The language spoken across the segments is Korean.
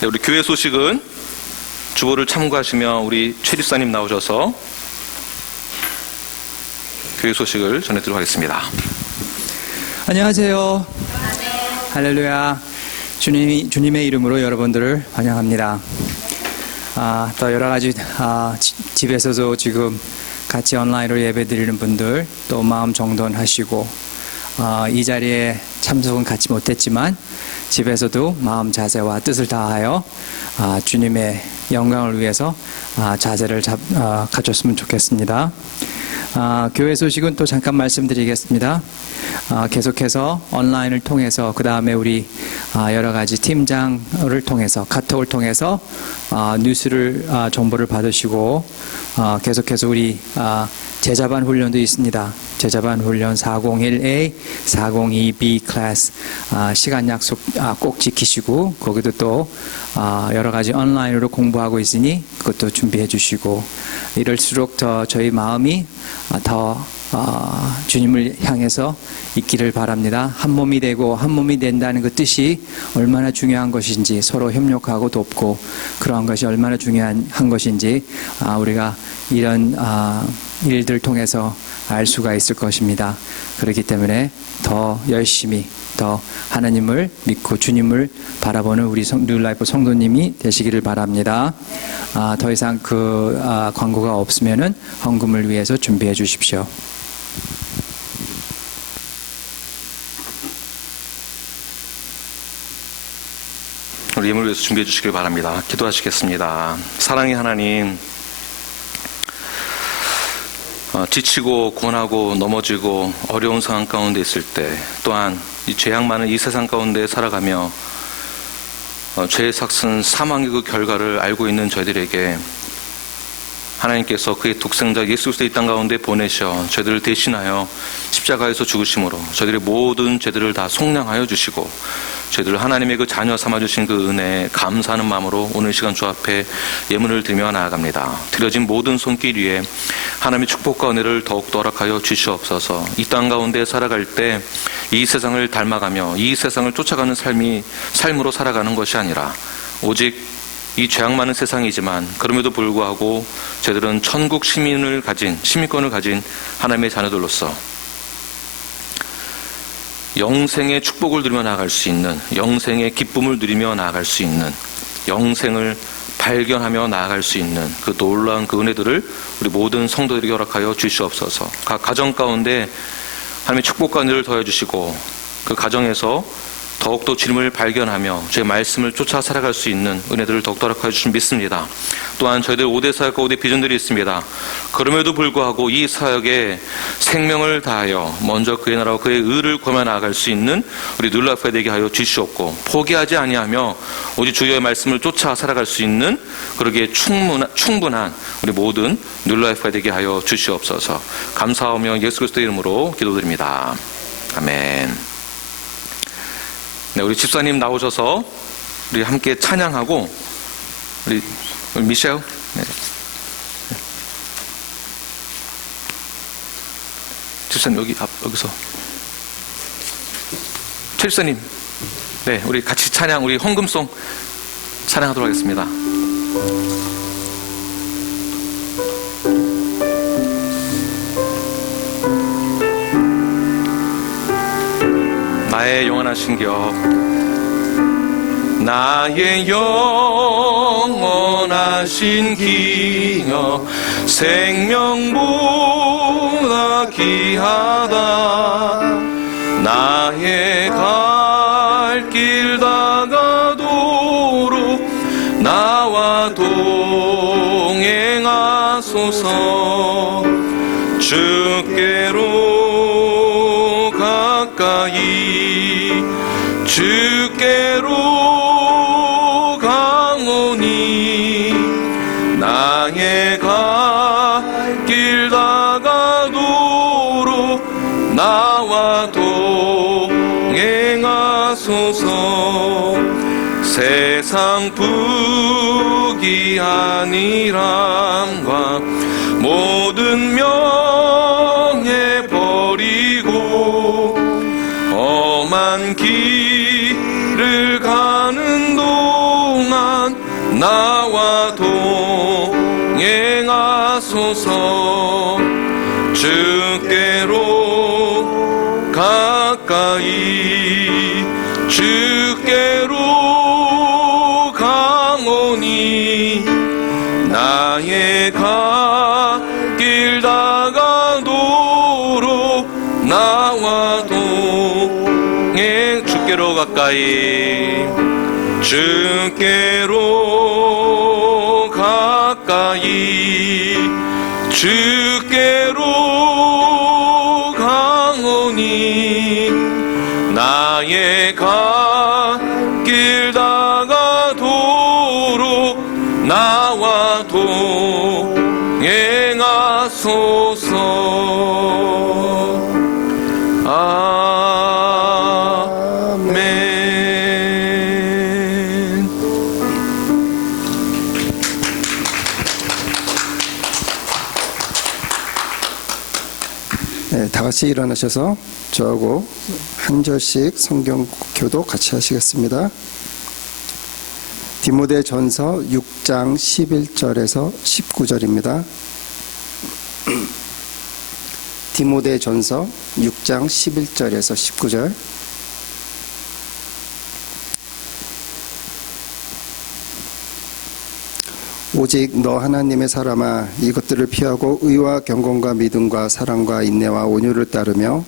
네, 우리 교회 소식은 주보를 참고하시며 우리 최 집사님 나오셔서 교회 소식을 전해드리도록 하겠습니다. 안녕하세요. 할렐루야. 주님의 이름으로 여러분들을 환영합니다. 또 여러 가지 집에서도 지금 같이 온라인으로 예배드리는 분들, 또 마음 정돈하시고 이 자리에 참석은 갖지 못했지만 집에서도 마음 자세와 뜻을 다하여 주님의 영광을 위해서 자세를 갖췄으면 좋겠습니다. 교회 소식은 또 잠깐 말씀드리겠습니다. 계속해서 온라인을 통해서 그 다음에 우리 여러 가지 팀장을 통해서 카톡을 통해서 뉴스를 정보를 받으시고 계속해서 우리 제자반 훈련도 있습니다. 제자반 훈련 401A, 402B 클래스 시간 약속 꼭 지키시고 거기도 또 여러 가지 온라인으로 공부하고 있으니 그것도 준비해 주시고 이럴수록 더 저희 마음이 더 주님을 향해서 있기를 바랍니다. 한 몸이 되고 한 몸이 된다는 그 뜻이 얼마나 중요한 것인지 서로 협력하고 돕고 그러한 것이 얼마나 중요한 것인지 우리가 이런 일들을 통해서 알 수가 있을 것입니다. 그렇기 때문에 더 열심히 더 하나님을 믿고 주님을 바라보는 우리 뉴라이프 성도님이 되시기를 바랍니다. 더 이상 그 광고가 없으면은 헌금을 위해서 준비해 주십시오. 우리 예물을 위해서 준비해 주시길 바랍니다. 기도하시겠습니다. 사랑의 하나님, 지치고 고난하고 넘어지고 어려운 상황 가운데 있을 때 또한 이 죄악 많은 이 세상 가운데 살아가며 죄의 삭슨 사망의 그 결과를 알고 있는 저희들에게 하나님께서 그의 독생자 예수 그리스도 이 땅 가운데 보내셔 저희들을 대신하여 십자가에서 죽으심으로 저희들의 모든 죄들을 다 속량하여 주시고 저희들을 하나님의 그 자녀 삼아주신 그 은혜에 감사하는 마음으로 오늘 시간 주 앞에 예물을 드리며 나아갑니다. 드려진 모든 손길 위에 하나님의 축복과 은혜를 더욱더 허락하여 주시옵소서. 이 땅 가운데 살아갈 때 이 세상을 닮아가며 이 세상을 쫓아가는 삶으로 살아가는 것이 아니라 오직 이 죄악 많은 세상이지만 그럼에도 불구하고 저희들은 천국 시민권을 가진 하나님의 자녀들로서 영생의 축복을 누리며 나아갈 수 있는, 영생의 기쁨을 누리며 나아갈 수 있는, 영생을 발견하며 나아갈 수 있는 그 놀라운 그 은혜들을 우리 모든 성도들에게 허락하여 주시옵소서. 각 가정 가운데 하나님의 축복과 은혜를 더해주시고 그 가정에서 더욱더 주님을 발견하며 주의 말씀을 쫓아 살아갈 수 있는 은혜들을 더욱더 허락하여 주시면 믿습니다. 또한 저희들 5대 사역과 5대 비전들이 있습니다. 그럼에도 불구하고 이 사역에 생명을 다하여 먼저 그의 나라와 그의 의를 구하며 나아갈 수 있는 우리 뉴라이프가 되게 하여 주시옵고 포기하지 아니하며 오직 주의 말씀을 쫓아 살아갈 수 있는 그러기에 충분한 우리 모든 뉴라이프가 되게 하여 주시옵소서. 감사하며 예수 그리스도의 이름으로 기도드립니다. 아멘. 네, 우리 집사님 나오셔서 우리 함께 찬양하고 우리 미셸, 네. 집사님 여기서 최 집사님, 네, 우리 같이 찬양, 우리 헌금송 찬양하도록 하겠습니다. 나의 영원하신 격, 나의 영원하신 기여 생명보다 귀하다. 나의 갈 길 다가도록 나와 동행하소서. 주께로 가까이 주께로 가오니 나의 갈 길 다가도록 나와 동행하소서. 세상 부귀한 일함과 모든 명예 버리고 험한 길을 가는 동안 나와 동행하소서. 주께로 가까이 주께로 가오니 나의 갈 길 다가도록 나와 동행. 주께로 가까이 주께로 가까이 주께로 가오니 나의 갈 길 다가도록 나와 동행하소서. 아멘. 네, 다 같이 일어나셔서 저하고 한 절씩 성경 교도 같이 하시겠습니다. 디모데전서 6장 11절에서 19절입니다. 디모데전서 6장 11절에서 19절. 오직 너 하나님의 사람아, 이것들을 피하고 의와 경건과 믿음과 사랑과 인내와 온유를 따르며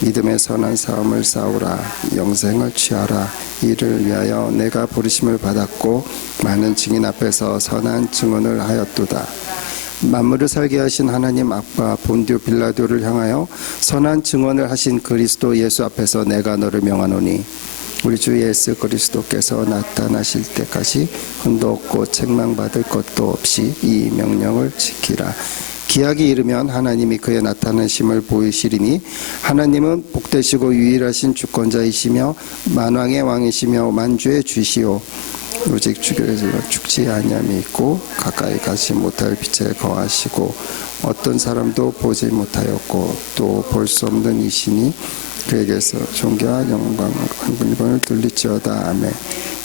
믿음의 선한 싸움을 싸우라. 영생을 취하라. 이를 위하여 내가 부르심을 받았고 많은 증인 앞에서 선한 증언을 하였도다. 만물을 살게 하신 하나님 아빠 본디오 빌라도를 향하여 선한 증언을 하신 그리스도 예수 앞에서 내가 너를 명하노니 우리 주 예수 그리스도께서 나타나실 때까지 흔도 없고 책망받을 것도 없이 이 명령을 지키라. 기약이 이르면 하나님이 그의 나타나심을 보이시리니 하나님은 복되시고 유일하신 주권자이시며 만왕의 왕이시며 만주의 주시오. 오직 주께서 죽지 아니함이 있고 가까이 가지 못할 빛에 거하시고 어떤 사람도 보지 못하였고 또 볼 수 없는 이시니 그에게서 존귀와 영광을 한분을 돌릴지어다. 아멘.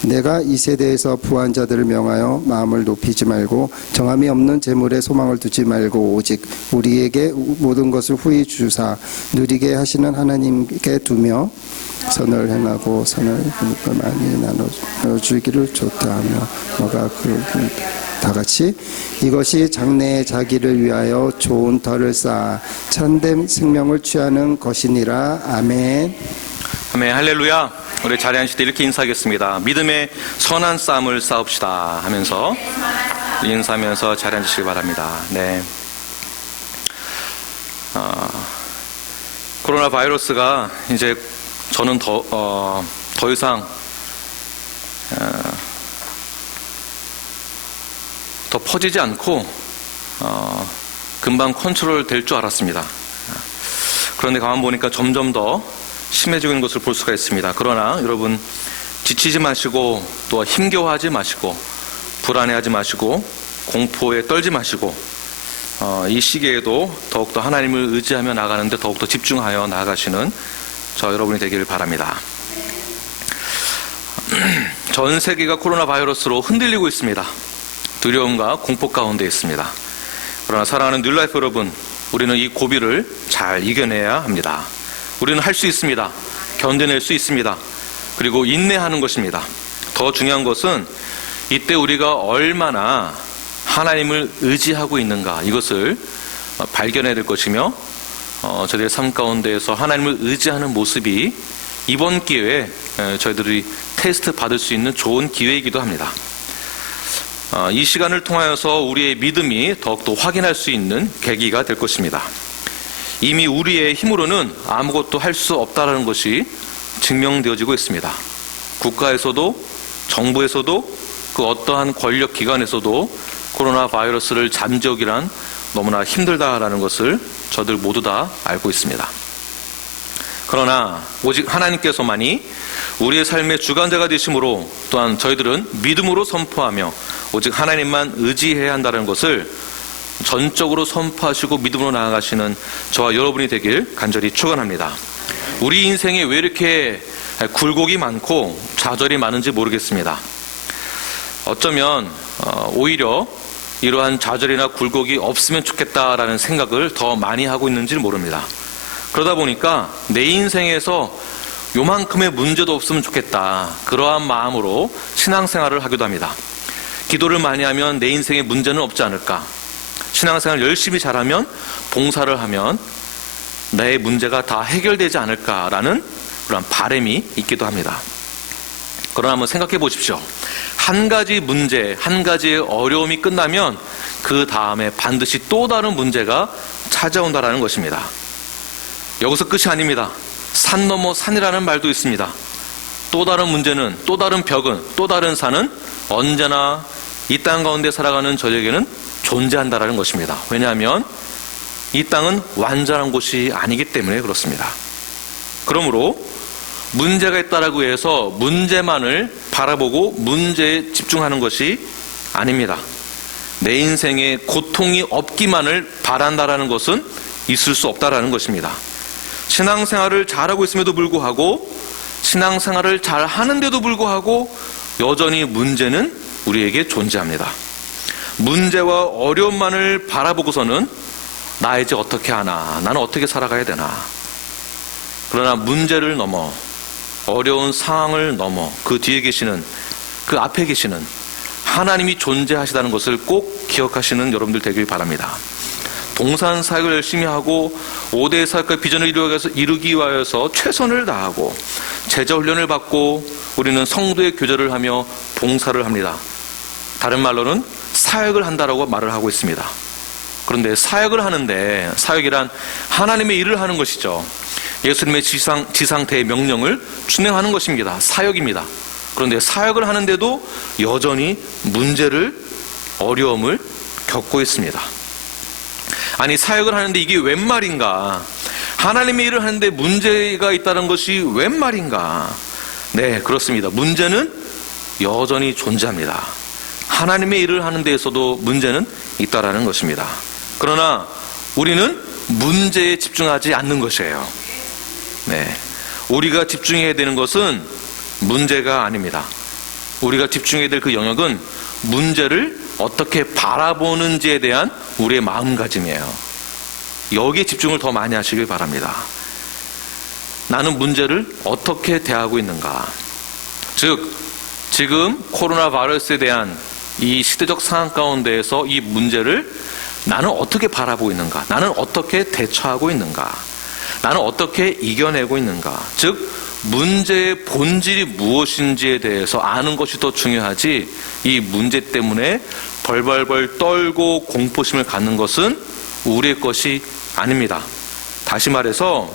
내가 이 세대에서 부한 자들을 명하여 마음을 높이지 말고 정함이 없는 재물에 소망을 두지 말고 오직 우리에게 모든 것을 후히 주사 누리게 하시는 하나님께 두며 선을 행하고 선을 많이 나눠주기를 좋다 하며 뭐가 다 같이 이것이 장래의 자기를 위하여 좋은 터를 쌓아 참된 생명을 취하는 것이니라. 아멘. 아멘. 할렐루야. 우리 자리에 앉을 때 이렇게 인사하겠습니다. 믿음의 선한 싸움을 싸웁시다 하면서 인사하면서 자리에 앉으시기 바랍니다. 네. 코로나 바이러스가 이제 저는 더 이상 더 퍼지지 않고 금방 컨트롤 될 줄 알았습니다. 그런데 가만 보니까 점점 더 심해지고 있는 것을 볼 수가 있습니다. 그러나 여러분 지치지 마시고 또 힘겨워하지 마시고 불안해하지 마시고 공포에 떨지 마시고 이 시기에도 더욱더 하나님을 의지하며 나가는데 더욱더 집중하여 나아가시는 저 여러분이 되기를 바랍니다. 전 세계가 코로나 바이러스로 흔들리고 있습니다. 두려움과 공포 가운데 있습니다. 그러나 사랑하는 뉴라이프 여러분, 우리는 이 고비를 잘 이겨내야 합니다. 우리는 할 수 있습니다. 견뎌낼 수 있습니다. 그리고 인내하는 것입니다. 더 중요한 것은 이때 우리가 얼마나 하나님을 의지하고 있는가, 이것을 발견해야 될 것이며 저희들의 삶 가운데에서 하나님을 의지하는 모습이 이번 기회에 저희들이 테스트 받을 수 있는 좋은 기회이기도 합니다. 이 시간을 통하여서 우리의 믿음이 더욱더 확인할 수 있는 계기가 될 것입니다. 이미 우리의 힘으로는 아무것도 할 수 없다는 것이 증명되어지고 있습니다. 국가에서도 정부에서도 그 어떠한 권력 기관에서도 코로나 바이러스를 잠재우기란 너무나 힘들다라는 것을 저들 모두 다 알고 있습니다. 그러나 오직 하나님께서만이 우리의 삶의 주관자가 되심으로 또한 저희들은 믿음으로 선포하며 오직 하나님만 의지해야 한다는 것을 전적으로 선포하시고 믿음으로 나아가시는 저와 여러분이 되길 간절히 축원합니다. 우리 인생에 왜 이렇게 굴곡이 많고 좌절이 많은지 모르겠습니다. 어쩌면 오히려 이러한 좌절이나 굴곡이 없으면 좋겠다라는 생각을 더 많이 하고 있는지 모릅니다. 그러다 보니까 내 인생에서 요만큼의 문제도 없으면 좋겠다, 그러한 마음으로 신앙생활을 하기도 합니다. 기도를 많이 하면 내 인생에 문제는 없지 않을까, 신앙생활 열심히 잘하면, 봉사를 하면 내 문제가 다 해결되지 않을까라는 그런 바람이 있기도 합니다. 그러나 한번 생각해 보십시오. 한 가지 문제, 한 가지의 어려움이 끝나면 그 다음에 반드시 또 다른 문제가 찾아온다는 것입니다. 여기서 끝이 아닙니다. 산 넘어 산이라는 말도 있습니다. 또 다른 문제는, 또 다른 벽은, 또 다른 산은 언제나 이 땅 가운데 살아가는 저에게는 존재한다는 것입니다. 왜냐하면 이 땅은 완전한 곳이 아니기 때문에 그렇습니다. 그러므로 문제가 있다라고 해서 문제만을 바라보고 문제에 집중하는 것이 아닙니다. 내 인생에 고통이 없기만을 바란다라는 것은 있을 수 없다라는 것입니다. 신앙생활을 잘하고 있음에도 불구하고, 신앙생활을 잘 하는데도 불구하고 여전히 문제는 우리에게 존재합니다. 문제와 어려움만을 바라보고서는 나 이제 어떻게 하나, 나는 어떻게 살아가야 되나. 그러나 문제를 넘어, 어려운 상황을 넘어 그 뒤에 계시는, 그 앞에 계시는 하나님이 존재하시다는 것을 꼭 기억하시는 여러분들 되길 바랍니다. 동산사역을 열심히 하고 5대 사역과 비전을 이루기 위하여서 최선을 다하고 제자훈련을 받고 우리는 성도의 교제를 하며 봉사를 합니다. 다른 말로는 사역을 한다라고 말을 하고 있습니다. 그런데 사역을 하는데, 사역이란 하나님의 일을 하는 것이죠. 예수님의 지상 대명령을 준행하는 것입니다. 사역입니다. 그런데 사역을 하는데도 여전히 문제를, 어려움을 겪고 있습니다. 아니, 사역을 하는데 이게 웬 말인가? 하나님의 일을 하는데 문제가 있다는 것이 웬 말인가? 네, 그렇습니다. 문제는 여전히 존재합니다. 하나님의 일을 하는 데에서도 문제는 있다라는 것입니다. 그러나 우리는 문제에 집중하지 않는 것이에요. 네, 우리가 집중해야 되는 것은 문제가 아닙니다. 우리가 집중해야 될 그 영역은 문제를 어떻게 바라보는지에 대한 우리의 마음가짐이에요. 여기에 집중을 더 많이 하시길 바랍니다. 나는 문제를 어떻게 대하고 있는가? 즉, 지금 코로나 바이러스에 대한 이 시대적 상황 가운데에서 이 문제를 나는 어떻게 바라보고 있는가? 나는 어떻게 대처하고 있는가? 나는 어떻게 이겨내고 있는가? 즉, 문제의 본질이 무엇인지에 대해서 아는 것이 더 중요하지, 이 문제 때문에 벌벌벌 떨고 공포심을 갖는 것은 우리의 것이 아닙니다. 다시 말해서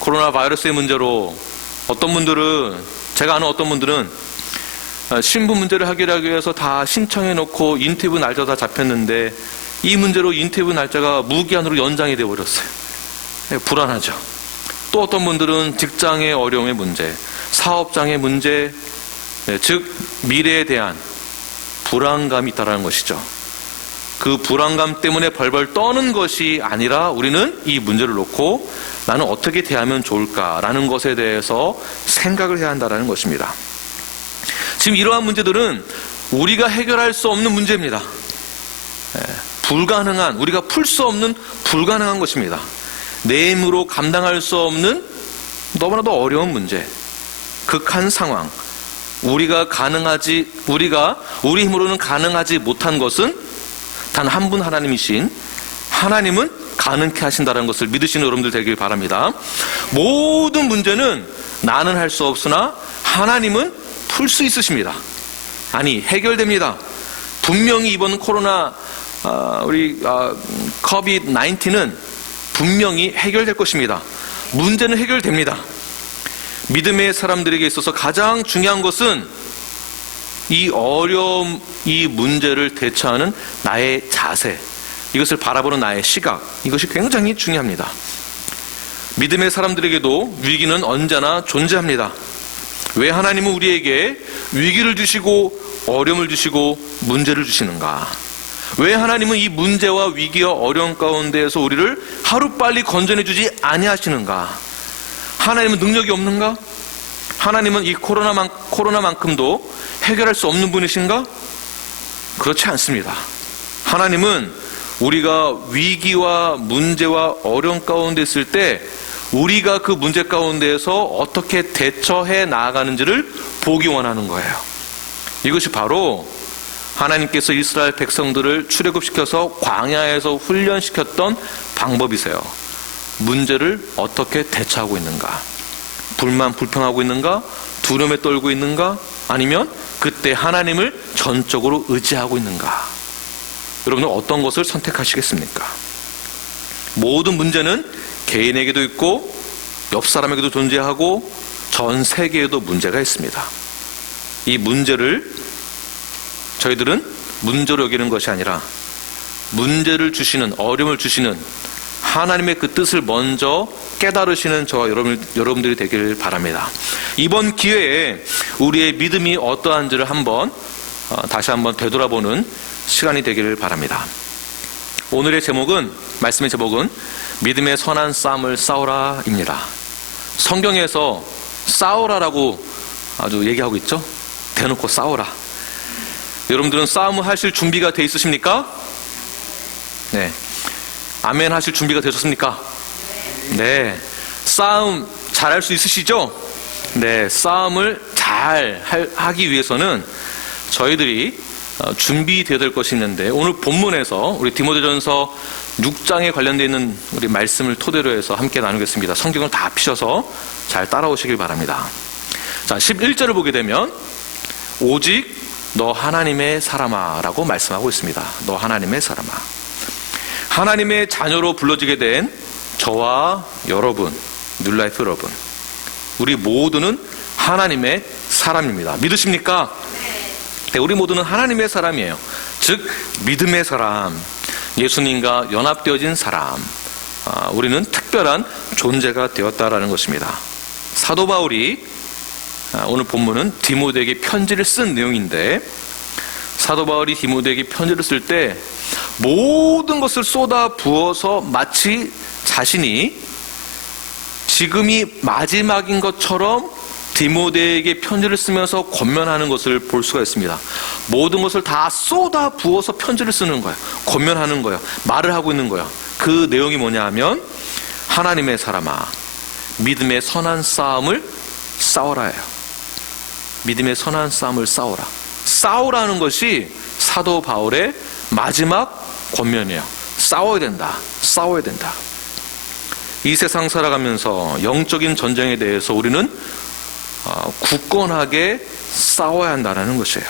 코로나 바이러스의 문제로 어떤 분들은, 제가 아는 어떤 분들은 신분 문제를 해결하기 위해서 다 신청해 놓고 인터뷰 날짜 다 잡혔는데 이 문제로 인터뷰 날짜가 무기한으로 연장이 되어 버렸어요. 불안하죠. 또 어떤 분들은 직장의 어려움의 문제, 사업장의 문제, 즉 미래에 대한 불안감이 있다는 것이죠. 그 불안감 때문에 벌벌 떠는 것이 아니라 우리는 이 문제를 놓고 나는 어떻게 대하면 좋을까라는 것에 대해서 생각을 해야 한다는 것입니다. 지금 이러한 문제들은 우리가 해결할 수 없는 문제입니다. 불가능한, 우리가 풀 수 없는 불가능한 것입니다. 내 힘으로 감당할 수 없는 너무나도 어려운 문제, 극한 상황, 우리 힘으로는 가능하지 못한 것은 단 한 분 하나님이신 하나님은 가능케 하신다는 것을 믿으시는 여러분들 되길 바랍니다. 모든 문제는 나는 할 수 없으나 하나님은 풀 수 있으십니다. 아니, 해결됩니다. 분명히 이번 코로나 COVID-19는 분명히 해결될 것입니다. 문제는 해결됩니다. 믿음의 사람들에게 있어서 가장 중요한 것은 이 어려움, 이 문제를 대처하는 나의 자세, 이것을 바라보는 나의 시각, 이것이 굉장히 중요합니다. 믿음의 사람들에게도 위기는 언제나 존재합니다. 왜 하나님은 우리에게 위기를 주시고 어려움을 주시고 문제를 주시는가? 왜 하나님은 이 문제와 위기와 어려움 가운데에서 우리를 하루빨리 건져내주지 아니하시는가? 하나님은 능력이 없는가? 하나님은 이 코로나만큼도 해결할 수 없는 분이신가? 그렇지 않습니다. 하나님은 우리가 위기와 문제와 어려움 가운데 있을 때 우리가 그 문제 가운데에서 어떻게 대처해 나아가는지를 보기 원하는 거예요. 이것이 바로 하나님께서 이스라엘 백성들을 출애굽시켜서 광야에서 훈련시켰던 방법이세요. 문제를 어떻게 대처하고 있는가? 불평하고 있는가? 두려움에 떨고 있는가? 아니면 그때 하나님을 전적으로 의지하고 있는가? 여러분은 어떤 것을 선택하시겠습니까? 모든 문제는 개인에게도 있고 옆 사람에게도 존재하고 전 세계에도 문제가 있습니다. 이 문제를 저희들은 문제로 여기는 것이 아니라 문제를 주시는, 어려움을 주시는 하나님의 그 뜻을 먼저 깨달으시는 저와 여러분들이 되길 바랍니다. 이번 기회에 우리의 믿음이 어떠한지를 다시 한번 되돌아보는 시간이 되기를 바랍니다. 오늘의 말씀의 제목은 믿음의 선한 싸움을 싸우라입니다. 성경에서 싸우라라고 아주 얘기하고 있죠. 대놓고 싸우라. 여러분들은 싸움을 하실 준비가 돼 있으십니까? 네. 아멘 하실 준비가 되셨습니까? 네. 싸움 잘할 수 있으시죠? 네. 싸움을 잘 하기 위해서는 저희들이 준비되어야 될 것이 있는데, 오늘 본문에서 우리 디모데전서 6장에 관련되어 있는 우리 말씀을 토대로 해서 함께 나누겠습니다. 성경을 다 피셔서 잘 따라오시길 바랍니다. 자, 11절을 보게 되면 오직 너 하나님의 사람아 라고 말씀하고 있습니다. 너 하나님의 사람아. 하나님의 자녀로 불러지게 된 저와 여러분, 뉴라이프 여러분, 우리 모두는 하나님의 사람입니다. 믿으십니까? 네, 우리 모두는 하나님의 사람이에요. 즉 믿음의 사람, 예수님과 연합되어진 사람, 우리는 특별한 존재가 되었다라는 것입니다. 사도 바울이 오늘 본문은 디모데에게 편지를 쓴 내용인데, 사도 바울이 디모데에게 편지를 쓸 때 모든 것을 쏟아 부어서 마치 자신이 지금이 마지막인 것처럼 디모데에게 편지를 쓰면서 권면하는 것을 볼 수가 있습니다. 모든 것을 다 쏟아 부어서 편지를 쓰는 거예요. 권면하는 거예요. 말을 하고 있는 거예요. 그 내용이 뭐냐 하면 하나님의 사람아, 믿음의 선한 싸움을 싸워라예요. 믿음의 선한 싸움을 싸워라. 싸우라는 것이 사도 바울의 마지막 권면이에요. 싸워야 된다. 싸워야 된다. 이 세상 살아가면서 영적인 전쟁에 대해서 우리는 굳건하게 싸워야 한다는 것이에요.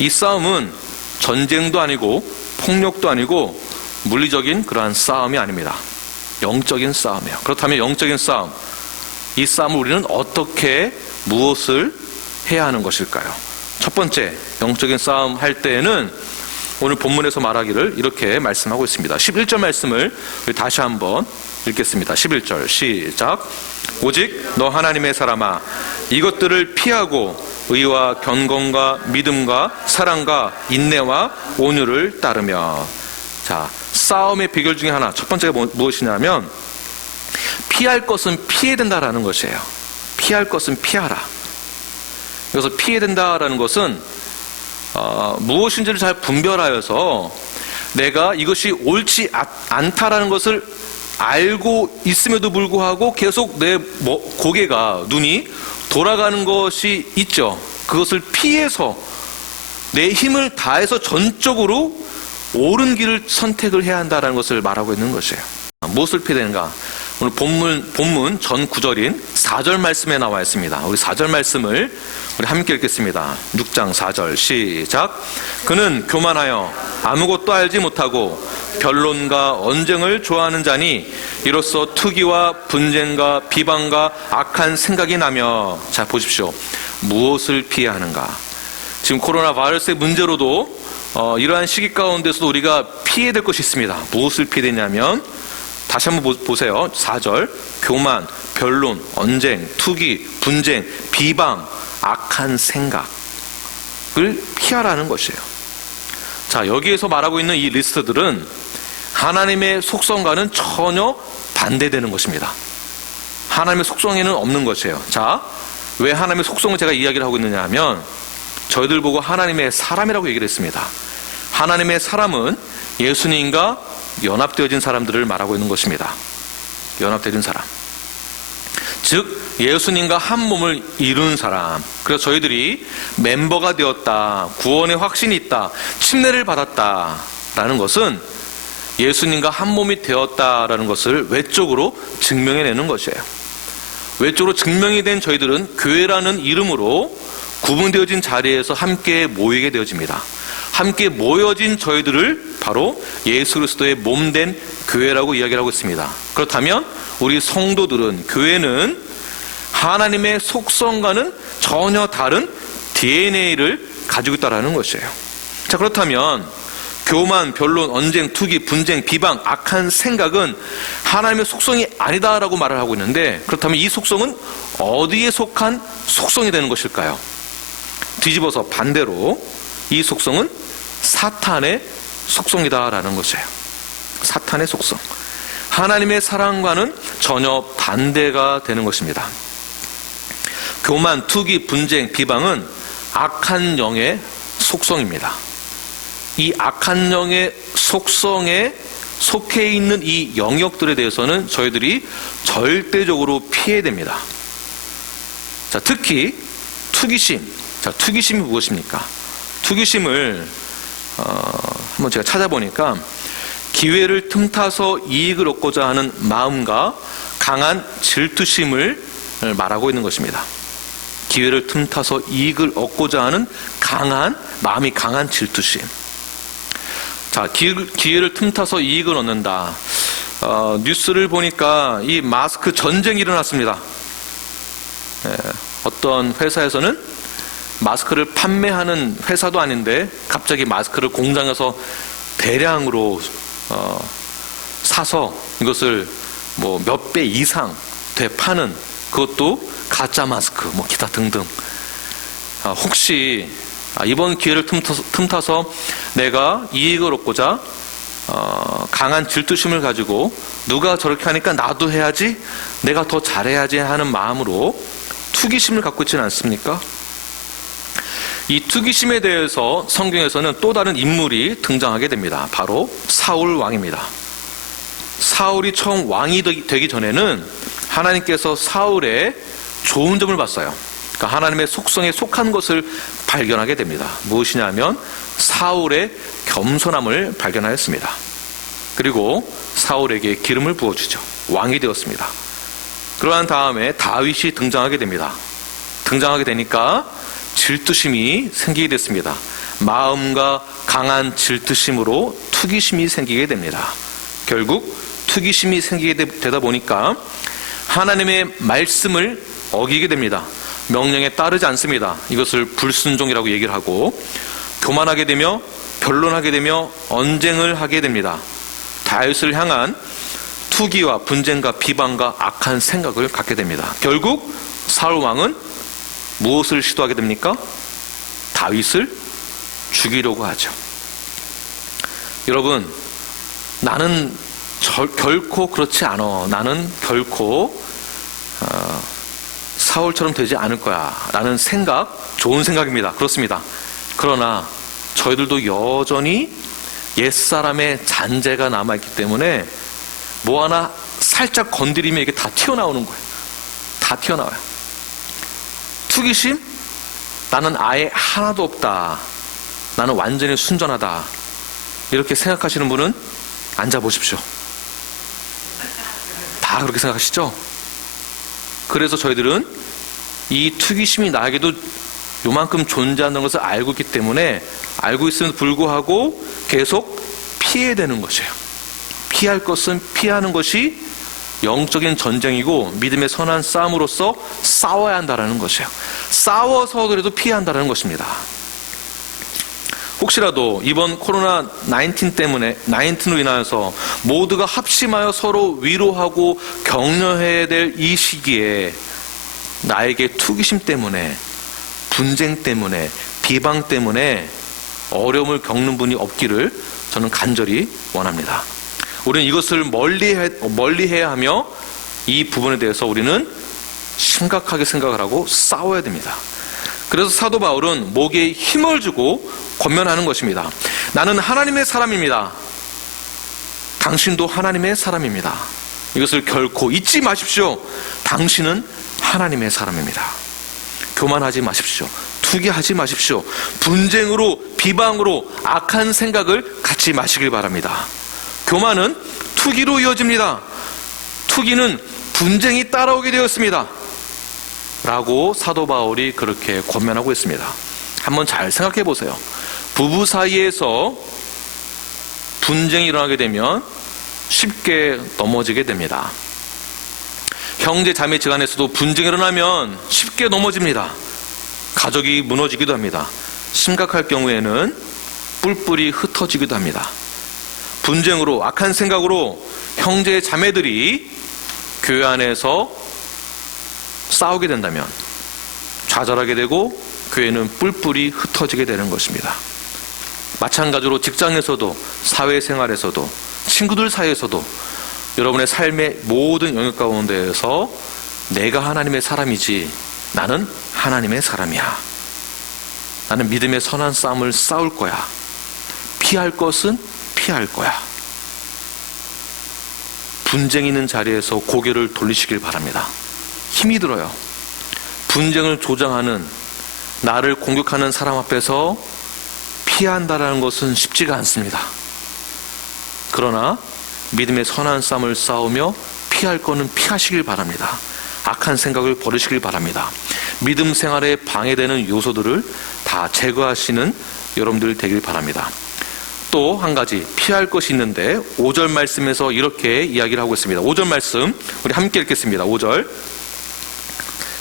이 싸움은 전쟁도 아니고 폭력도 아니고 물리적인 그러한 싸움이 아닙니다. 영적인 싸움이에요. 그렇다면 영적인 싸움, 이 싸움을 우리는 어떻게, 무엇을 해야 하는 것일까요? 첫 번째, 영적인 싸움 할 때에는 오늘 본문에서 말하기를 이렇게 말씀하고 있습니다. 11절 말씀을 다시 한번 읽겠습니다. 11절 시작. 오직 너 하나님의 사람아, 이것들을 피하고 의와 경건과 믿음과 사랑과 인내와 온유를 따르며. 자, 싸움의 비결 중에 하나, 첫 번째가 무엇이냐면 피할 것은 피해야 된다라는 것이에요. 피할 것은 피하라. 그래서 피해야 된다라는 것은 무엇인지를 잘 분별하여서 내가 이것이 옳지 않다라는 것을 알고 있음에도 불구하고 계속 내 고개가, 눈이 돌아가는 것이 있죠. 그것을 피해서 내 힘을 다해서 전적으로 옳은 길을 선택을 해야 한다는 것을 말하고 있는 것이에요. 무엇을 피해야 되는가? 오늘 본문 전 9절인 4절 말씀에 나와 있습니다. 우리 4절 말씀을 우리 함께 읽겠습니다. 6장 4절 시작. 그는 교만하여 아무것도 알지 못하고 변론과 언쟁을 좋아하는 자니 이로써 투기와 분쟁과 비방과 악한 생각이 나며. 자, 보십시오. 무엇을 피해야 하는가? 지금 코로나 바이러스의 문제로도 이러한 시기 가운데서도 우리가 피해야 될 것이 있습니다. 무엇을 피해야 되냐면, 다시 한번 보세요. 4절. 교만, 변론, 언쟁, 투기, 분쟁, 비방, 악한 생각을 피하라는 것이에요. 자, 여기에서 말하고 있는 이 리스트들은 하나님의 속성과는 전혀 반대되는 것입니다. 하나님의 속성에는 없는 것이에요. 자, 왜 하나님의 속성을 제가 이야기를 하고 있느냐 하면, 저희들 보고 하나님의 사람이라고 얘기를 했습니다. 하나님의 사람은 예수님과 연합되어진 사람들을 말하고 있는 것입니다. 연합되어진 사람. 즉 예수님과 한 몸을 이룬 사람. 그래서 저희들이 멤버가 되었다, 구원의 확신이 있다, 침례를 받았다라는 것은 예수님과 한 몸이 되었다라는 것을 외적으로 증명해내는 것이에요. 외적으로 증명이 된 저희들은 교회라는 이름으로 구분되어진 자리에서 함께 모이게 되어집니다. 함께 모여진 저희들을 바로 예수 그리스도의 몸된 교회라고 이야기를 하고 있습니다. 그렇다면 우리 성도들은, 교회는 하나님의 속성과는 전혀 다른 DNA를 가지고 있다는 것이에요. 자, 그렇다면 교만, 변론, 언쟁, 투기, 분쟁, 비방, 악한 생각은 하나님의 속성이 아니다라고 말을 하고 있는데, 그렇다면 이 속성은 어디에 속한 속성이 되는 것일까요? 뒤집어서 반대로 이 속성은 사탄의 속성이다라는 것이에요. 사탄의 속성. 하나님의 사랑과는 전혀 반대가 되는 것입니다. 교만, 투기, 분쟁, 비방은 악한 영의 속성입니다. 이 악한 영의 속성에 속해 있는 이 영역들에 대해서는 저희들이 절대적으로 피해야 됩니다. 자, 특히 투기심. 자, 투기심이 무엇입니까? 투기심을 한번 제가 찾아보니까 기회를 틈타서 이익을 얻고자 하는 마음과 강한 질투심을 말하고 있는 것입니다. 기회를 틈타서 이익을 얻고자 하는 마음이 강한 질투심. 자, 기회를 틈타서 이익을 얻는다. 뉴스를 보니까 이 마스크 전쟁이 일어났습니다. 어떤 회사에서는 마스크를 판매하는 회사도 아닌데 갑자기 마스크를 공장에서 대량으로 사서 이것을 뭐 몇 배 이상 되파는, 그것도 가짜 마스크, 뭐 기타 등등. 혹시 이번 기회를 틈타서 내가 이익을 얻고자 강한 질투심을 가지고 누가 저렇게 하니까 나도 해야지, 내가 더 잘해야지 하는 마음으로 투기심을 갖고 있지는 않습니까? 이 투기심에 대해서 성경에서는 또 다른 인물이 등장하게 됩니다. 바로 사울 왕입니다. 사울이 처음 왕이 되기 전에는 하나님께서 사울의 좋은 점을 봤어요. 그러니까 하나님의 속성에 속한 것을 발견하게 됩니다. 무엇이냐면 사울의 겸손함을 발견하였습니다. 그리고 사울에게 기름을 부어주죠. 왕이 되었습니다. 그러한 다음에 다윗이 등장하게 됩니다. 등장하게 되니까 질투심이 생기게 됐습니다. 마음과 강한 질투심으로 투기심이 생기게 됩니다. 결국 투기심이 생기게 되다 보니까 하나님의 말씀을 어기게 됩니다. 명령에 따르지 않습니다. 이것을 불순종이라고 얘기를 하고, 교만하게 되며 변론하게 되며 언쟁을 하게 됩니다. 다윗을 향한 투기와 분쟁과 비방과 악한 생각을 갖게 됩니다. 결국 사울 왕은 무엇을 시도하게 됩니까? 다윗을 죽이려고 하죠. 여러분, 나는 결코 그렇지 않아. 나는 결코 사울처럼 되지 않을 거야 라는 생각, 좋은 생각입니다. 그렇습니다. 그러나 저희들도 여전히 옛사람의 잔재가 남아있기 때문에 뭐 하나 살짝 건드리면 이게 다 튀어나오는 거예요. 다 튀어나와요. 투기심? 나는 아예 하나도 없다. 나는 완전히 순전하다. 이렇게 생각하시는 분은 앉아보십시오. 다 그렇게 생각하시죠? 그래서 저희들은 이 투기심이 나에게도 요만큼 존재하는 것을 알고 있기 때문에, 알고 있음에도 불구하고 계속 피해야 되는 것이에요. 피할 것은 피하는 것이 영적인 전쟁이고 믿음의 선한 싸움으로서 싸워야 한다는 것이에요. 싸워서 그래도 피해야 한다는 것입니다. 혹시라도 이번 코로나 19로 인하여서 모두가 합심하여 서로 위로하고 격려해야 될 이 시기에 나에게 투기심 때문에, 분쟁 때문에, 비방 때문에 어려움을 겪는 분이 없기를 저는 간절히 원합니다. 우리는 이것을 멀리해야 하며 이 부분에 대해서 우리는 심각하게 생각을 하고 싸워야 됩니다. 그래서 사도 바울은 목에 힘을 주고 권면하는 것입니다. 나는 하나님의 사람입니다. 당신도 하나님의 사람입니다. 이것을 결코 잊지 마십시오. 당신은 하나님의 사람입니다. 교만하지 마십시오. 투기하지 마십시오. 분쟁으로, 비방으로 악한 생각을 갖지 마시길 바랍니다. 교만은 투기로 이어집니다. 투기는 분쟁이 따라오게 되었습니다. 라고 사도 바울이 그렇게 권면하고 있습니다. 한번 잘 생각해 보세요. 부부 사이에서 분쟁이 일어나게 되면 쉽게 넘어지게 됩니다. 형제 자매지간에서도 분쟁이 일어나면 쉽게 넘어집니다. 가족이 무너지기도 합니다. 심각할 경우에는 뿔뿔이 흩어지기도 합니다. 분쟁으로, 악한 생각으로 형제 자매들이 교회 안에서 싸우게 된다면 좌절하게 되고 교회는 뿔뿔이 흩어지게 되는 것입니다. 마찬가지로 직장에서도, 사회생활에서도, 친구들 사이에서도 여러분의 삶의 모든 영역 가운데에서 내가 하나님의 사람이지, 나는 하나님의 사람이야, 나는 믿음의 선한 싸움을 싸울 거야, 피할 것은 피할 거야, 분쟁 있는 자리에서 고개를 돌리시길 바랍니다. 힘이 들어요. 분쟁을 조장하는, 나를 공격하는 사람 앞에서 피한다라는 것은 쉽지가 않습니다. 그러나 믿음의 선한 싸움을 싸우며 피할 거는 피하시길 바랍니다. 악한 생각을 버리시길 바랍니다. 믿음 생활에 방해되는 요소들을 다 제거하시는 여러분들 되길 바랍니다. 또 한 가지 피할 것이 있는데 5절 말씀에서 이렇게 이야기를 하고 있습니다. 5절 말씀 우리 함께 읽겠습니다. 5절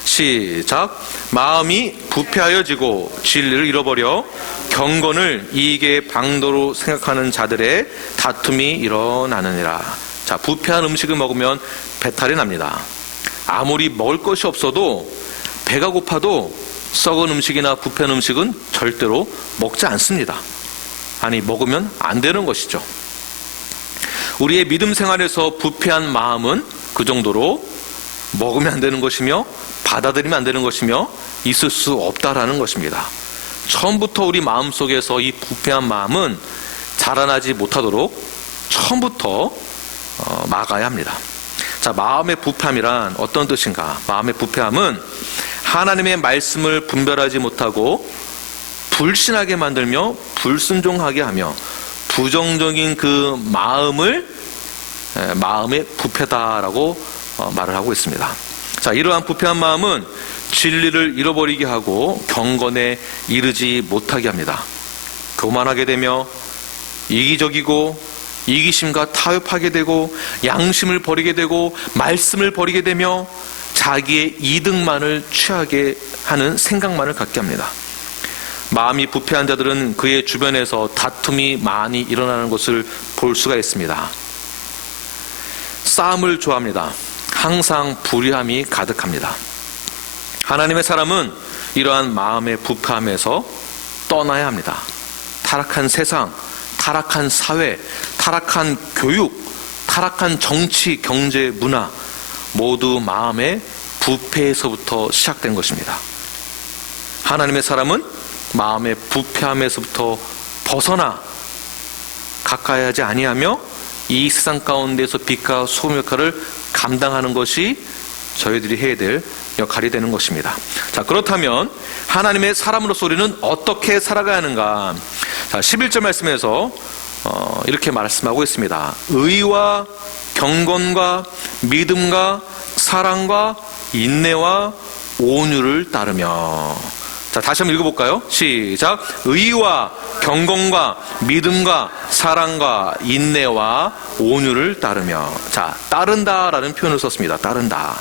시작. 마음이 부패하여지고 진리를 잃어버려 경건을 이익의 방도로 생각하는 자들의 다툼이 일어나느니라. 자, 부패한 음식을 먹으면 배탈이 납니다. 아무리 먹을 것이 없어도, 배가 고파도 썩은 음식이나 부패한 음식은 절대로 먹지 않습니다. 아니, 먹으면 안 되는 것이죠. 우리의 믿음 생활에서 부패한 마음은 그 정도로 먹으면 안 되는 것이며 받아들이면 안 되는 것이며 있을 수 없다라는 것입니다. 처음부터 우리 마음속에서 이 부패한 마음은 자라나지 못하도록 처음부터 막아야 합니다. 자, 마음의 부패함이란 어떤 뜻인가? 마음의 부패함은 하나님의 말씀을 분별하지 못하고 불신하게 만들며 불순종하게 하며 부정적인 그 마음을 마음의 부패다라고 말을 하고 있습니다. 자, 이러한 부패한 마음은 진리를 잃어버리게 하고 경건에 이르지 못하게 합니다. 교만하게 되며 이기적이고 이기심과 타협하게 되고 양심을 버리게 되고 말씀을 버리게 되며 자기의 이득만을 취하게 하는 생각만을 갖게 합니다. 마음이 부패한 자들은 그의 주변에서 다툼이 많이 일어나는 것을 볼 수가 있습니다. 싸움을 좋아합니다. 항상 불의함이 가득합니다. 하나님의 사람은 이러한 마음의 부패함에서 떠나야 합니다. 타락한 세상, 타락한 사회, 타락한 교육, 타락한 정치, 경제, 문화 모두 마음의 부패에서부터 시작된 것입니다. 하나님의 사람은 마음의 부패함에서부터 벗어나 가까이 하지 아니하며 이 세상 가운데서 빛과 소금 역할을 감당하는 것이 저희들이 해야 될 역할이 되는 것입니다. 자, 그렇다면 하나님의 사람으로서 우리는 어떻게 살아가야 하는가? 자, 11절 말씀에서 이렇게 말씀하고 있습니다. 의와 경건과 믿음과 사랑과 인내와 온유를 따르며. 자, 다시 한번 읽어볼까요? 시작. 의와 경건과 믿음과 사랑과 인내와 온유를 따르며. 자, 따른다라는 표현을 썼습니다. 따른다.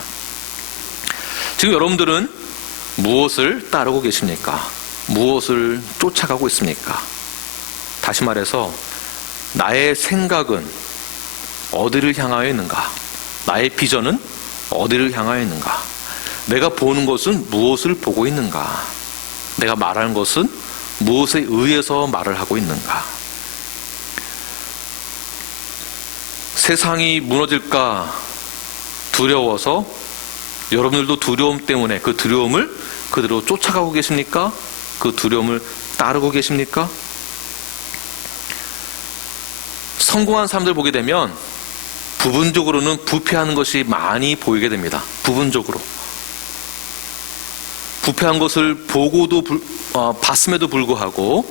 지금 여러분들은 무엇을 따르고 계십니까? 무엇을 쫓아가고 있습니까? 다시 말해서 나의 생각은 어디를 향하여 있는가? 나의 비전은 어디를 향하여 있는가? 내가 보는 것은 무엇을 보고 있는가? 내가 말하는 것은 무엇에 의해서 말을 하고 있는가? 세상이 무너질까 두려워서 여러분들도 두려움 때문에 그 두려움을 그대로 쫓아가고 계십니까? 그 두려움을 따르고 계십니까? 성공한 사람들 보게 되면 부분적으로는 부패하는 것이 많이 보이게 됩니다. 부분적으로. 부패한 것을 보고도 봤음에도 불구하고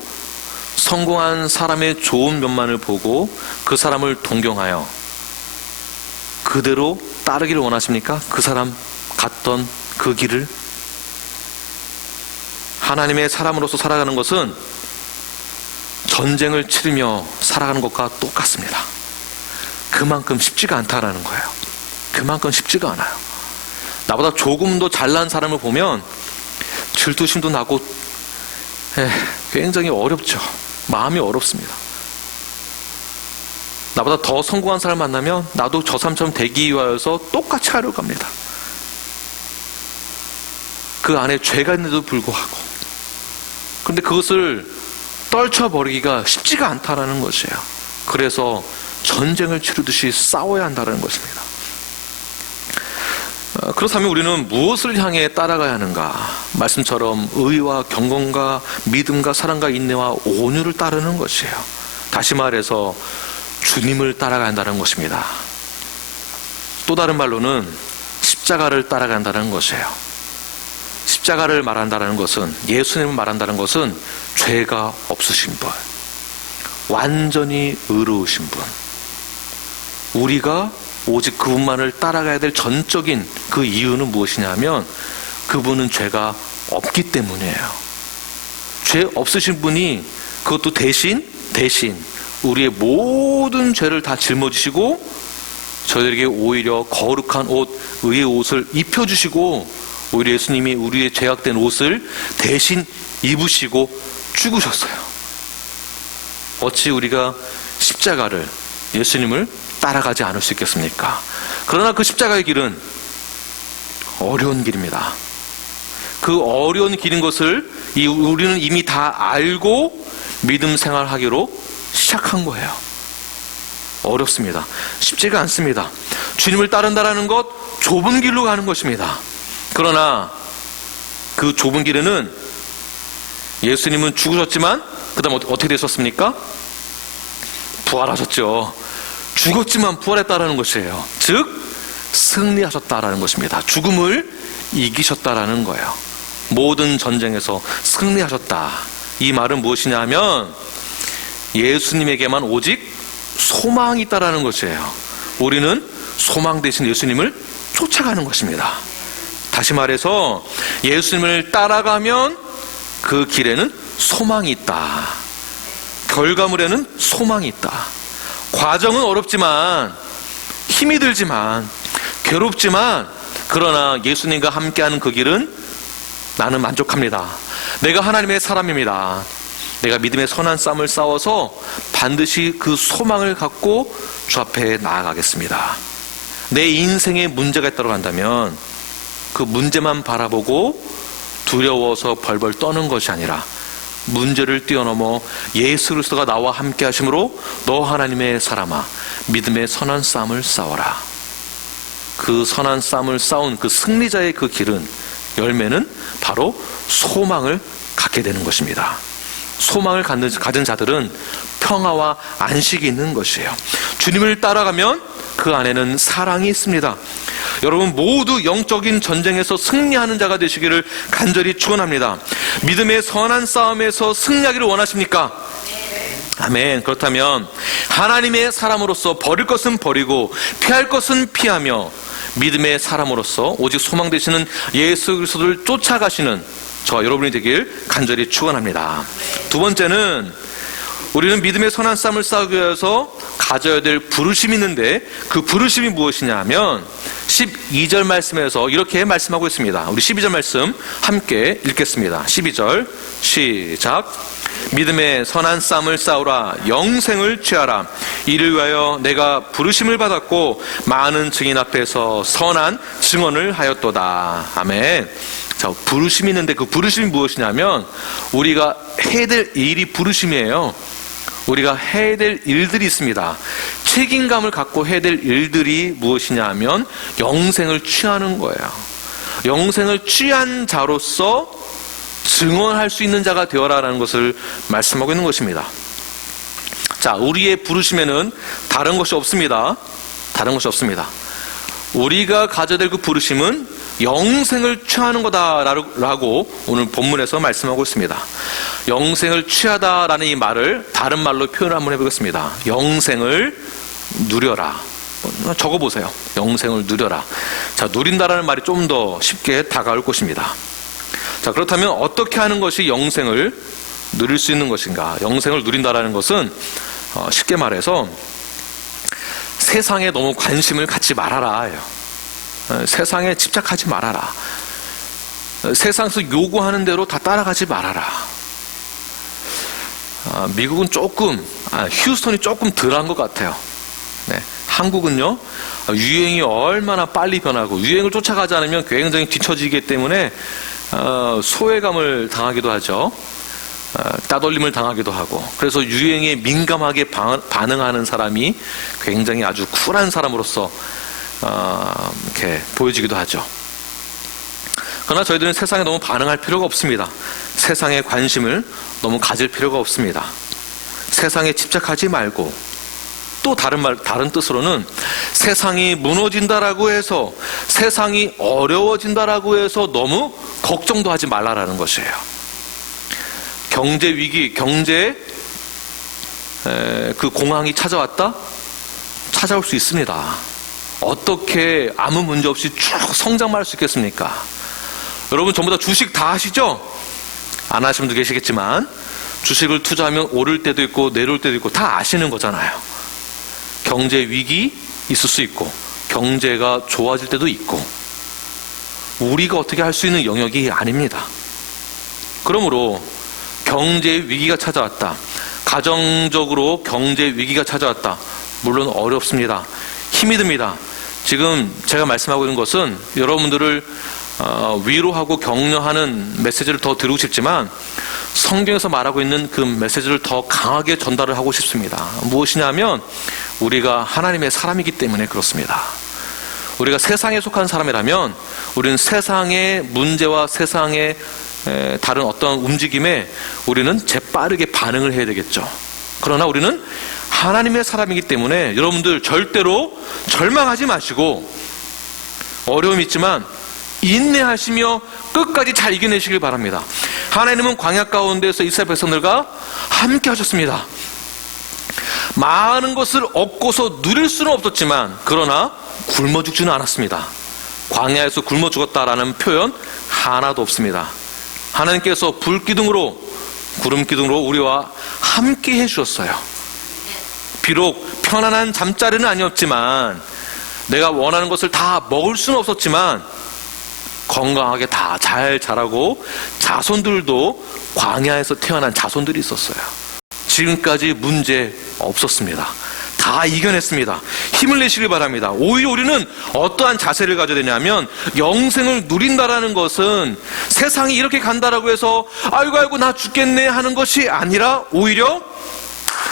성공한 사람의 좋은 면만을 보고 그 사람을 동경하여 그대로 따르기를 원하십니까? 그 사람 갔던 그 길을? 하나님의 사람으로서 살아가는 것은 전쟁을 치르며 살아가는 것과 똑같습니다. 그만큼 쉽지가 않다라는 거예요. 그만큼 쉽지가 않아요. 나보다 조금 더 잘난 사람을 보면 질투심도 나고 굉장히 어렵죠. 마음이 어렵습니다. 나보다 더 성공한 사람 만나면 나도 저 사람처럼 되기 위하여서 똑같이 하려고 합니다. 그 안에 죄가 있는데도 불구하고. 그런데 그것을 떨쳐버리기가 쉽지가 않다라는 것이에요. 그래서 전쟁을 치르듯이 싸워야 한다는 것입니다. 그렇다면 우리는 무엇을 향해 따라가야 하는가? 말씀처럼 의와 경건과 믿음과 사랑과 인내와 온유를 따르는 것이에요. 다시 말해서 주님을 따라가야 한다는 것입니다. 또 다른 말로는 십자가를 따라가야 한다는 것이에요. 십자가를 말한다는 것은, 예수님을 말한다는 것은 죄가 없으신 분, 완전히 의로우신 분, 우리가 오직 그분만을 따라가야 될 전적인 그 이유는 무엇이냐면 그분은 죄가 없기 때문이에요. 죄 없으신 분이 그것도 대신 우리의 모든 죄를 다 짊어지시고 저희들에게 오히려 거룩한 옷, 의의 옷을 입혀주시고 오히려 예수님이 우리의 죄악된 옷을 대신 입으시고 죽으셨어요. 어찌 우리가 십자가를, 예수님을 따라가지 않을 수 있겠습니까? 그러나 그 십자가의 길은 어려운 길입니다. 그 어려운 길인 것을 우리는 이미 다 알고 믿음 생활하기로 시작한 거예요. 어렵습니다. 쉽지가 않습니다. 주님을 따른다라는 것, 좁은 길로 가는 것입니다. 그러나 그 좁은 길에는 예수님은 죽으셨지만 그 다음 어떻게 되셨습니까? 부활하셨죠. 죽었지만 부활했다라는 것이에요. 즉 승리하셨다라는 것입니다. 죽음을 이기셨다라는 거예요. 모든 전쟁에서 승리하셨다. 이 말은 무엇이냐 하면 예수님에게만 오직 소망이 있다라는 것이에요. 우리는 소망 대신 예수님을 쫓아가는 것입니다. 다시 말해서 예수님을 따라가면 그 길에는 소망이 있다. 결과물에는 소망이 있다. 과정은 어렵지만, 힘이 들지만, 괴롭지만, 그러나 예수님과 함께하는 그 길은 나는 만족합니다. 내가 하나님의 사람입니다. 내가 믿음의 선한 싸움을 싸워서 반드시 그 소망을 갖고 주 앞에 나아가겠습니다. 내 인생에 문제가 있다고 한다면 그 문제만 바라보고 두려워서 벌벌 떠는 것이 아니라 문제를 뛰어넘어 예수 그리스도가 나와 함께 하심으로 너 하나님의 사람아 믿음의 선한 싸움을 싸워라. 그 선한 싸움을 싸운 그 승리자의 그 길은, 열매는 바로 소망을 갖게 되는 것입니다. 소망을 가진 자들은 평화와 안식이 있는 것이에요. 주님을 따라가면 그 안에는 사랑이 있습니다. 여러분 모두 영적인 전쟁에서 승리하는 자가 되시기를 간절히 축원합니다. 믿음의 선한 싸움에서 승리하기를 원하십니까? 아멘. 그렇다면 하나님의 사람으로서 버릴 것은 버리고 피할 것은 피하며 믿음의 사람으로서 오직 소망 되시는 예수 그리스도를 쫓아가시는 저와 여러분이 되길 간절히 축원합니다. 두 번째는 우리는 믿음의 선한 싸움을 싸우기 위해서 가져야 될 부르심이 있는데 그 부르심이 무엇이냐 하면 12절 말씀에서 이렇게 말씀하고 있습니다. 우리 12절 말씀 함께 읽겠습니다. 12절 시작. 믿음의 선한 싸움을 싸우라. 영생을 취하라. 이를 위하여 내가 부르심을 받았고 많은 증인 앞에서 선한 증언을 하였도다. 아멘. 자, 부르심이 있는데 그 부르심이 무엇이냐면 우리가 해야 될 일이 부르심이에요. 우리가 해야 될 일들이 있습니다. 책임감을 갖고 해야 될 일들이 무엇이냐 하면 영생을 취하는 거예요. 영생을 취한 자로서 증언할 수 있는 자가 되어라라는 것을 말씀하고 있는 것입니다. 자, 우리의 부르심에는 다른 것이 없습니다. 다른 것이 없습니다. 우리가 가져야 될 그 부르심은 영생을 취하는 거다라고 오늘 본문에서 말씀하고 있습니다. 영생을 취하다라는 이 말을 다른 말로 표현을 한번 해보겠습니다. 영생을 누려라. 적어보세요. 영생을 누려라. 자, 누린다라는 말이 좀 더 쉽게 다가올 것입니다. 자, 그렇다면 어떻게 하는 것이 영생을 누릴 수 있는 것인가? 영생을 누린다라는 것은 쉽게 말해서 세상에 너무 관심을 갖지 말아라. 세상에 집착하지 말아라. 세상에서 요구하는 대로 다 따라가지 말아라. 미국은 조금, 휴스턴이 조금 덜한 것 같아요. 네, 한국은요, 유행이 얼마나 빨리 변하고 유행을 쫓아가지 않으면 굉장히 뒤처지기 때문에 소외감을 당하기도 하죠. 따돌림을 당하기도 하고, 그래서 유행에 민감하게 반응하는 사람이 굉장히 아주 쿨한 사람으로서 이렇게 보여지기도 하죠. 그러나 저희들은 세상에 너무 반응할 필요가 없습니다. 세상에 관심을 너무 가질 필요가 없습니다. 세상에 집착하지 말고, 또 다른 뜻으로는 세상이 무너진다라고 해서, 세상이 어려워진다라고 해서 너무 걱정도 하지 말라라는 것이에요. 경제 위기, 그 공황이 찾아왔다? 찾아올 수 있습니다. 어떻게 아무 문제 없이 쭉 성장만 할 수 있겠습니까? 여러분 전부 다 주식 다 하시죠? 안 하시는 분도 계시겠지만 주식을 투자하면 오를 때도 있고 내려올 때도 있고 다 아시는 거잖아요. 경제 위기 있을 수 있고 경제가 좋아질 때도 있고, 우리가 어떻게 할 수 있는 영역이 아닙니다. 그러므로 경제 위기가 찾아왔다, 가정적으로 경제 위기가 찾아왔다, 물론 어렵습니다. 힘이 듭니다. 지금 제가 말씀하고 있는 것은 여러분들을 위로하고 격려하는 메시지를 더 드리고 싶지만, 성경에서 말하고 있는 그 메시지를 더 강하게 전달을 하고 싶습니다. 무엇이냐면 우리가 하나님의 사람이기 때문에 그렇습니다. 우리가 세상에 속한 사람이라면 우리는 세상의 문제와 세상의 다른 어떤 움직임에 우리는 재빠르게 반응을 해야 되겠죠. 그러나 우리는 하나님의 사람이기 때문에 여러분들 절대로 절망하지 마시고, 어려움이 있지만 인내하시며 끝까지 잘 이겨내시길 바랍니다. 하나님은 광야 가운데서 이스라엘 백성들과 함께 하셨습니다. 많은 것을 얻고서 누릴 수는 없었지만 그러나 굶어 죽지는 않았습니다. 광야에서 굶어 죽었다라는 표현 하나도 없습니다. 하나님께서 불기둥으로, 구름기둥으로 우리와 함께 해주셨어요. 비록 편안한 잠자리는 아니었지만, 내가 원하는 것을 다 먹을 수는 없었지만 건강하게 다 잘 자라고, 자손들도 광야에서 태어난 자손들이 있었어요. 지금까지 문제 없었습니다. 다 이겨냈습니다. 힘을 내시길 바랍니다. 오히려 우리는 어떠한 자세를 가져야 되냐면, 영생을 누린다라는 것은 세상이 이렇게 간다라고 해서 아이고 나 죽겠네 하는 것이 아니라, 오히려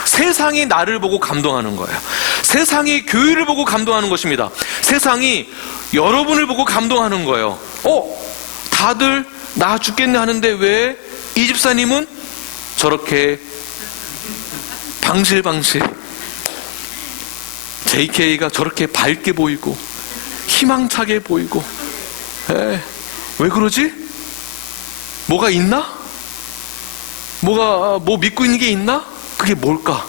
세상이 나를 보고 감동하는 거예요. 세상이 교회를 보고 감동하는 것입니다. 세상이 여러분을 보고 감동하는 거예요. 다들 나 죽겠네 하는데 왜 이 집사님은 저렇게 방실방실, JK가 저렇게 밝게 보이고 희망차게 보이고, 왜 그러지? 뭐가 있나? 뭐 믿고 있는 게 있나? 그게 뭘까?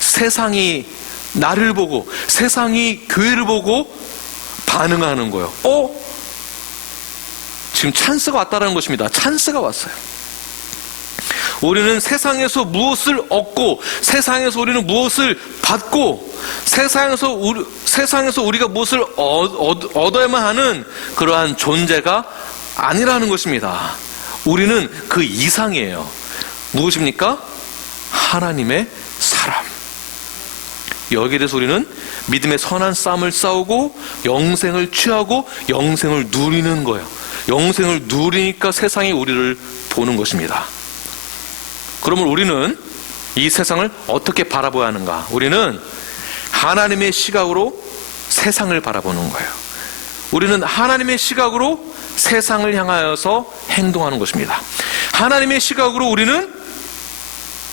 세상이 나를 보고, 세상이 교회를 보고 반응하는 거예요. 지금 찬스가 왔다는 것입니다. 찬스가 왔어요. 우리는 세상에서 무엇을 얻고, 세상에서 우리는 무엇을 받고, 세상에서 우리가 무엇을 얻어야만 하는 그러한 존재가 아니라는 것입니다. 우리는 그 이상이에요. 무엇입니까? 하나님의 사람. 여기에 대해서 우리는 믿음의 선한 싸움을 싸우고 영생을 취하고 영생을 누리는 거예요. 영생을 누리니까 세상이 우리를 보는 것입니다. 그러면 우리는 이 세상을 어떻게 바라봐야 하는가? 우리는 하나님의 시각으로 세상을 바라보는 거예요. 우리는 하나님의 시각으로 세상을 향하여서 행동하는 것입니다. 하나님의 시각으로 우리는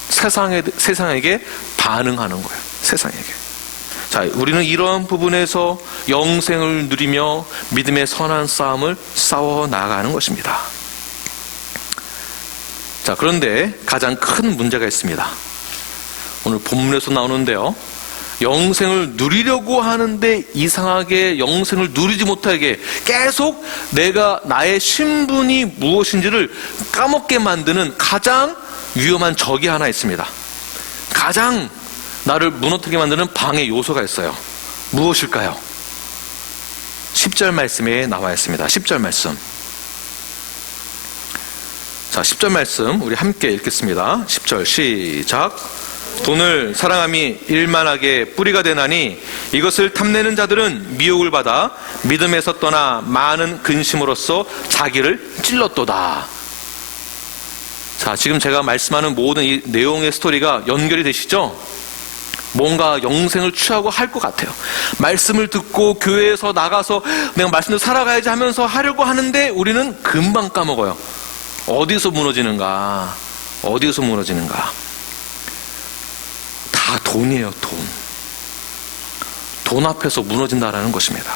세상에게 반응하는 거예요. 세상에게. 자, 우리는 이런 부분에서 영생을 누리며 믿음의 선한 싸움을 싸워 나가는 것입니다. 자, 그런데 가장 큰 문제가 있습니다. 오늘 본문에서 나오는데요. 영생을 누리려고 하는데 이상하게 영생을 누리지 못하게 계속 나의 신분이 무엇인지를 까먹게 만드는 가장 위험한 적이 하나 있습니다. 가장 나를 무너뜨리게 만드는 방해 요소가 있어요. 무엇일까요? 10절 말씀에 나와 있습니다. 10절 말씀. 자, 10절 말씀 우리 함께 읽겠습니다. 10절 시작. 돈을 사랑함이 일만하게 뿌리가 되나니 이것을 탐내는 자들은 미혹을 받아 믿음에서 떠나 많은 근심으로써 자기를 찔렀도다. 자, 지금 제가 말씀하는 모든 이 내용의 스토리가 연결이 되시죠? 뭔가 영생을 취하고 할 것 같아요. 말씀을 듣고 교회에서 나가서 내가 말씀대로 살아가야지 하면서 하려고 하는데 우리는 금방 까먹어요. 어디서 무너지는가? 어디서 무너지는가? 다 돈이에요. 돈 앞에서 무너진다라는 것입니다.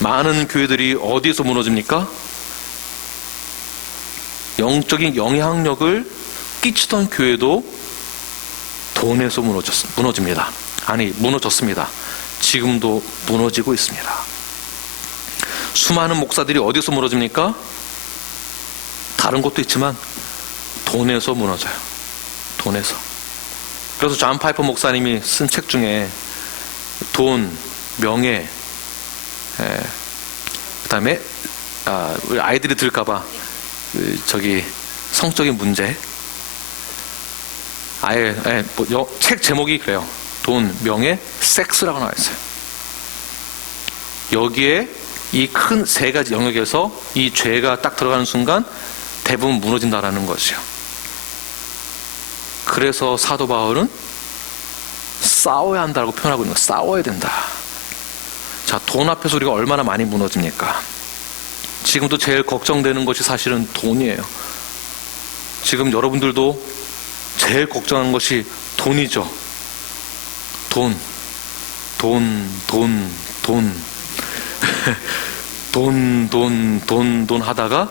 많은 교회들이 어디서 무너집니까? 영적인 영향력을 끼치던 교회도 돈에서 무너집니다. 아니, 무너졌습니다. 지금도 무너지고 있습니다. 수많은 목사들이 어디서 무너집니까? 다른 것도 있지만 돈에서 무너져요. 돈에서. 그래서 존 파이퍼 목사님이 쓴 책 중에 돈, 명예, 그 다음에 우리 아이들이 들을까봐 성적인 문제, 책 제목이 그래요. 돈, 명예, 섹스라고 나와 있어요. 여기에 이 큰 세 가지 영역에서 이 죄가 딱 들어가는 순간 대부분 무너진다라는 것이요. 그래서 사도 바울은 싸워야 한다고 표현하고 있는 거예요. 싸워야 된다. 자, 돈 앞에서 우리가 얼마나 많이 무너집니까? 지금도 제일 걱정되는 것이 사실은 돈이에요. 지금 여러분들도 제일 걱정하는 것이 돈이죠. 돈 하다가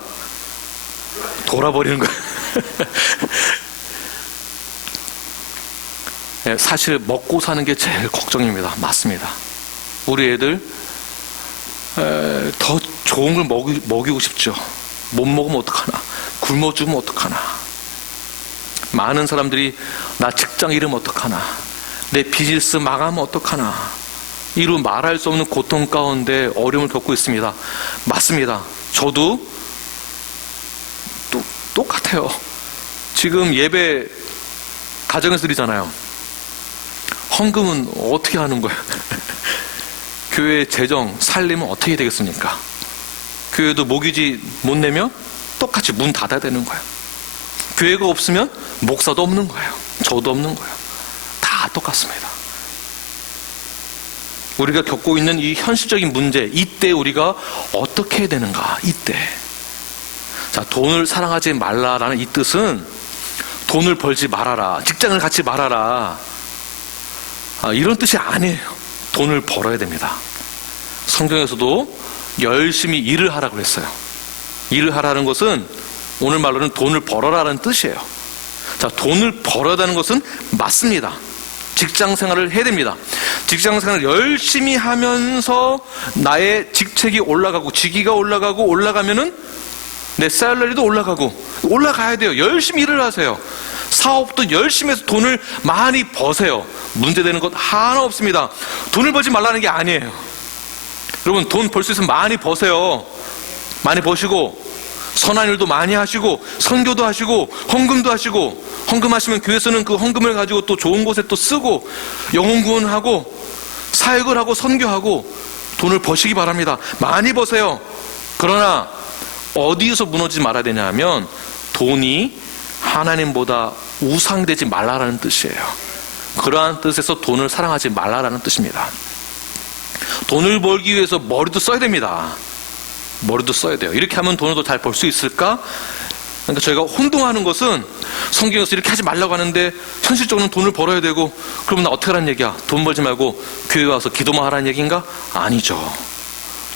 돌아버리는 거예요. 사실 먹고 사는 게 제일 걱정입니다. 맞습니다. 우리 애들 더 좋은 걸 먹이고 싶죠. 못 먹으면 어떡하나, 굶어 죽으면 어떡하나. 많은 사람들이 나 직장 잃으면 어떡하나, 내 비즈니스 망하면 어떡하나, 이루 말할 수 없는 고통 가운데 어려움을 겪고 있습니다. 맞습니다. 저도 똑같아요. 지금 예배 가정에서 드리잖아요. 헌금은 어떻게 하는 거예요? 교회 재정, 살림은 어떻게 되겠습니까? 교회도 모기지 못 내면 똑같이 문 닫아야 되는 거예요. 교회가 없으면 목사도 없는 거예요. 저도 없는 거예요. 다 똑같습니다. 우리가 겪고 있는 이 현실적인 문제, 이때 우리가 어떻게 해야 되는가? 이때. 자, 돈을 사랑하지 말라라는 이 뜻은 돈을 벌지 말아라, 직장을 갖지 말아라, 이런 뜻이 아니에요. 돈을 벌어야 됩니다. 성경에서도 열심히 일을 하라고 했어요. 일을 하라는 것은 오늘 말로는 돈을 벌어라라는 뜻이에요. 자, 돈을 벌어야 하는 것은 맞습니다. 직장 생활을 해야 됩니다. 직장 생활을 열심히 하면서 나의 직책이 올라가고 직위가 올라가면은 내 샐러리도 올라가야 돼요. 열심히 일을 하세요. 사업도 열심히 해서 돈을 많이 버세요. 문제되는 것 하나 없습니다. 돈을 벌지 말라는 게 아니에요. 여러분, 돈 벌 수 있으면 많이 버세요. 많이 버시고 선한 일도 많이 하시고 선교도 하시고 헌금도 하시고, 헌금하시면 교회에서는 그 헌금을 가지고 또 좋은 곳에 또 쓰고 영혼 구원하고 사역을 하고 선교하고 돈을 버시기 바랍니다. 많이 버세요. 그러나 어디에서 무너지지 말아야 되냐 하면 돈이 하나님보다 우상되지 말라라는 뜻이에요. 그러한 뜻에서 돈을 사랑하지 말라라는 뜻입니다. 돈을 벌기 위해서 머리도 써야 됩니다. 머리도 써야 돼요. 이렇게 하면 돈을 더 잘 벌 수 있을까? 그러니까 저희가 혼동하는 것은 성경에서 이렇게 하지 말라고 하는데 현실적으로는 돈을 벌어야 되고, 그러면 나 어떻게 하라는 얘기야? 돈 벌지 말고 교회 와서 기도만 하라는 얘기인가? 아니죠.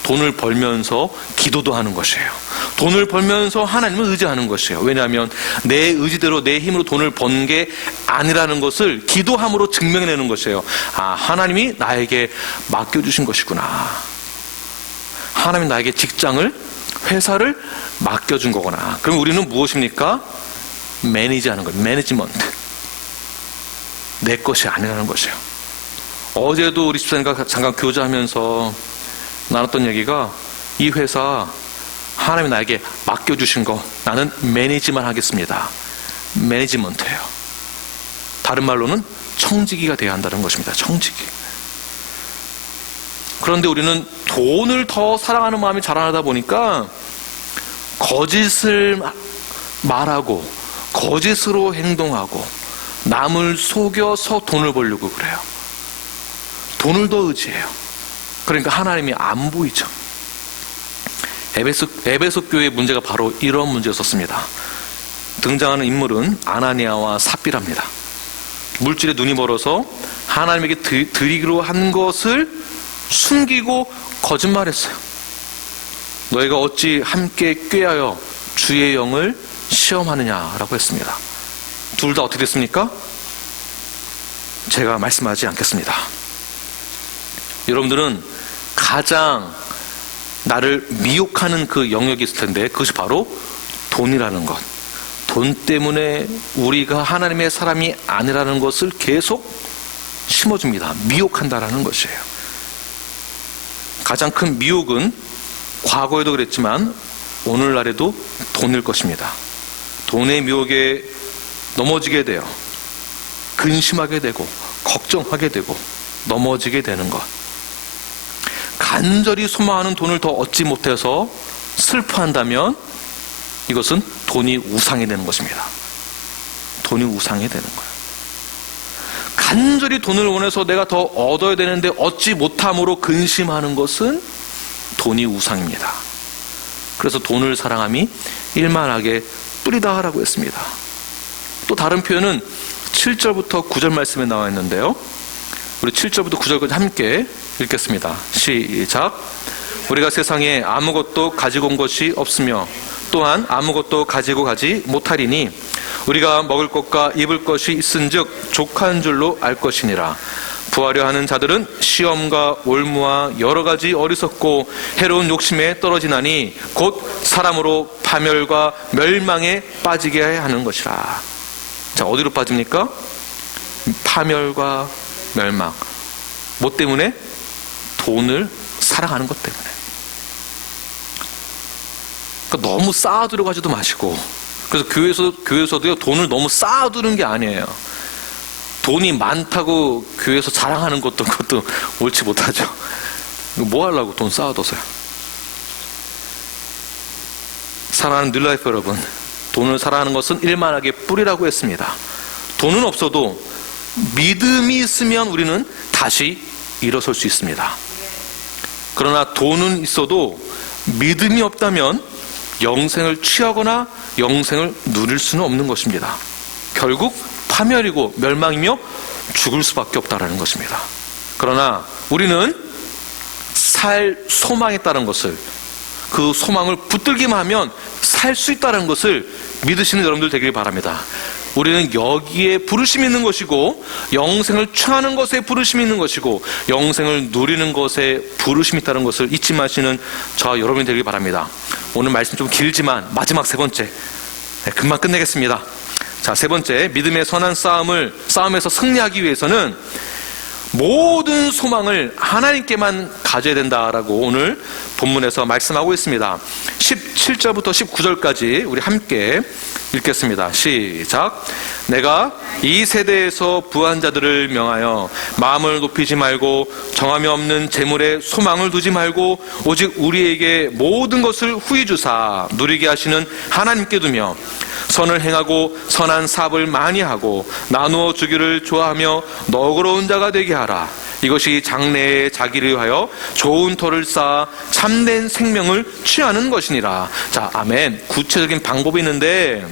돈을 벌면서 기도도 하는 것이에요. 돈을 벌면서 하나님을 의지하는 것이에요. 왜냐하면 내 의지대로 내 힘으로 돈을 번 게 아니라는 것을 기도함으로 증명해내는 것이에요. 아, 하나님이 나에게 맡겨주신 것이구나. 하나님이 나에게 직장을, 회사를 맡겨준 거구나. 그럼 우리는 무엇입니까? 매니지하는 거예요. 매니지먼트. 내 것이 아니라는 것이에요. 어제도 우리 집사님과 잠깐 교제하면서 나눴던 얘기가, 이 회사 하나님이 나에게 맡겨주신 거 나는 매니지만 하겠습니다. 매니지먼트예요. 다른 말로는 청지기가 돼야 한다는 것입니다. 청지기. 그런데 우리는 돈을 더 사랑하는 마음이 자라나다 보니까 거짓을 말하고 거짓으로 행동하고 남을 속여서 돈을 벌려고 그래요. 돈을 더 의지해요. 그러니까 하나님이 안 보이죠. 에베소 교회의 문제가 바로 이런 문제였었습니다. 등장하는 인물은 아나니아와 삽비라입니다. 물질에 눈이 멀어서 하나님에게 드리기로 한 것을 숨기고 거짓말했어요. 너희가 어찌 함께 꾀하여 주의 영을 시험하느냐라고 했습니다. 둘 다 어떻게 됐습니까? 제가 말씀하지 않겠습니다. 여러분들은 가장 나를 미혹하는 그 영역이 있을 텐데, 그것이 바로 돈이라는 것. 돈 때문에 우리가 하나님의 사람이 아니라는 것을 계속 심어줍니다. 미혹한다라는 것이에요. 가장 큰 미혹은 과거에도 그랬지만 오늘날에도 돈일 것입니다. 돈의 미혹에 넘어지게 돼요. 근심하게 되고 걱정하게 되고 넘어지게 되는 것. 간절히 소망하는 돈을 더 얻지 못해서 슬퍼한다면 이것은 돈이 우상이 되는 것입니다. 돈이 우상이 되는 거예요. 간절히 돈을 원해서 내가 더 얻어야 되는데 얻지 못함으로 근심하는 것은 돈이 우상입니다. 그래서 돈을 사랑함이 일만하게 뿌리다 하라고 했습니다. 또 다른 표현은 7절부터 9절 말씀에 나와 있는데요. 우리 7절부터 9절까지 함께 읽겠습니다. 시작. 우리가 세상에 아무것도 가지고 온 것이 없으며 또한 아무것도 가지고 가지 못하리니 우리가 먹을 것과 입을 것이 있은즉 족한 줄로 알 것이니라. 부하려 하는 자들은 시험과 올무와 여러 가지 어리석고 해로운 욕심에 떨어지나니 곧 사람으로 파멸과 멸망에 빠지게 하는 것이라. 자, 어디로 빠집니까? 파멸과 멸망. 뭐 때문에? 돈을 사랑하는 것 때문에. 그러니까 너무 쌓아두려고 하지도 마시고, 그래서 교회에서도요, 돈을 너무 쌓아두는 게 아니에요. 돈이 많다고 교회에서 자랑하는 것도 옳지 못하죠. 뭐 하려고 돈 쌓아둬서요. 사랑하는 뉴라이프 여러분, 돈을 사랑하는 것은 일만하게 뿌리라고 했습니다. 돈은 없어도 믿음이 있으면 우리는 다시 일어설 수 있습니다. 그러나 돈은 있어도 믿음이 없다면 영생을 취하거나 영생을 누릴 수는 없는 것입니다. 결국 파멸이고 멸망이며 죽을 수밖에 없다는 것입니다. 그러나 우리는 살 소망이 있다는 것을, 그 소망을 붙들기만 하면 살 수 있다는 것을 믿으시는 여러분들 되길 바랍니다. 우리는 여기에 부르심이 있는 것이고 영생을 취하는 것에 부르심이 있는 것이고 영생을 누리는 것에 부르심이 있다는 것을 잊지 마시는 저와 여러분이 되길 바랍니다. 오늘 말씀 좀 길지만 마지막 세 번째, 금방 끝내겠습니다. 자, 세 번째, 믿음의 선한 싸움에서 승리하기 위해서는 모든 소망을 하나님께만 가져야 된다라고 오늘 본문에서 말씀하고 있습니다. 17절부터 19절까지 우리 함께 읽겠습니다. 시작. 내가 이 세대에서 부한 자들을 명하여 마음을 높이지 말고 정함이 없는 재물에 소망을 두지 말고 오직 우리에게 모든 것을 후히 주사 누리게 하시는 하나님께 두며 선을 행하고 선한 사업을 많이 하고 나누어 주기를 좋아하며 너그러운 자가 되게 하라. 이것이 장래에 자기를 위하여 좋은 터를 쌓아 참된 생명을 취하는 것이니라. 자, 아멘. 구체적인 방법이 있는데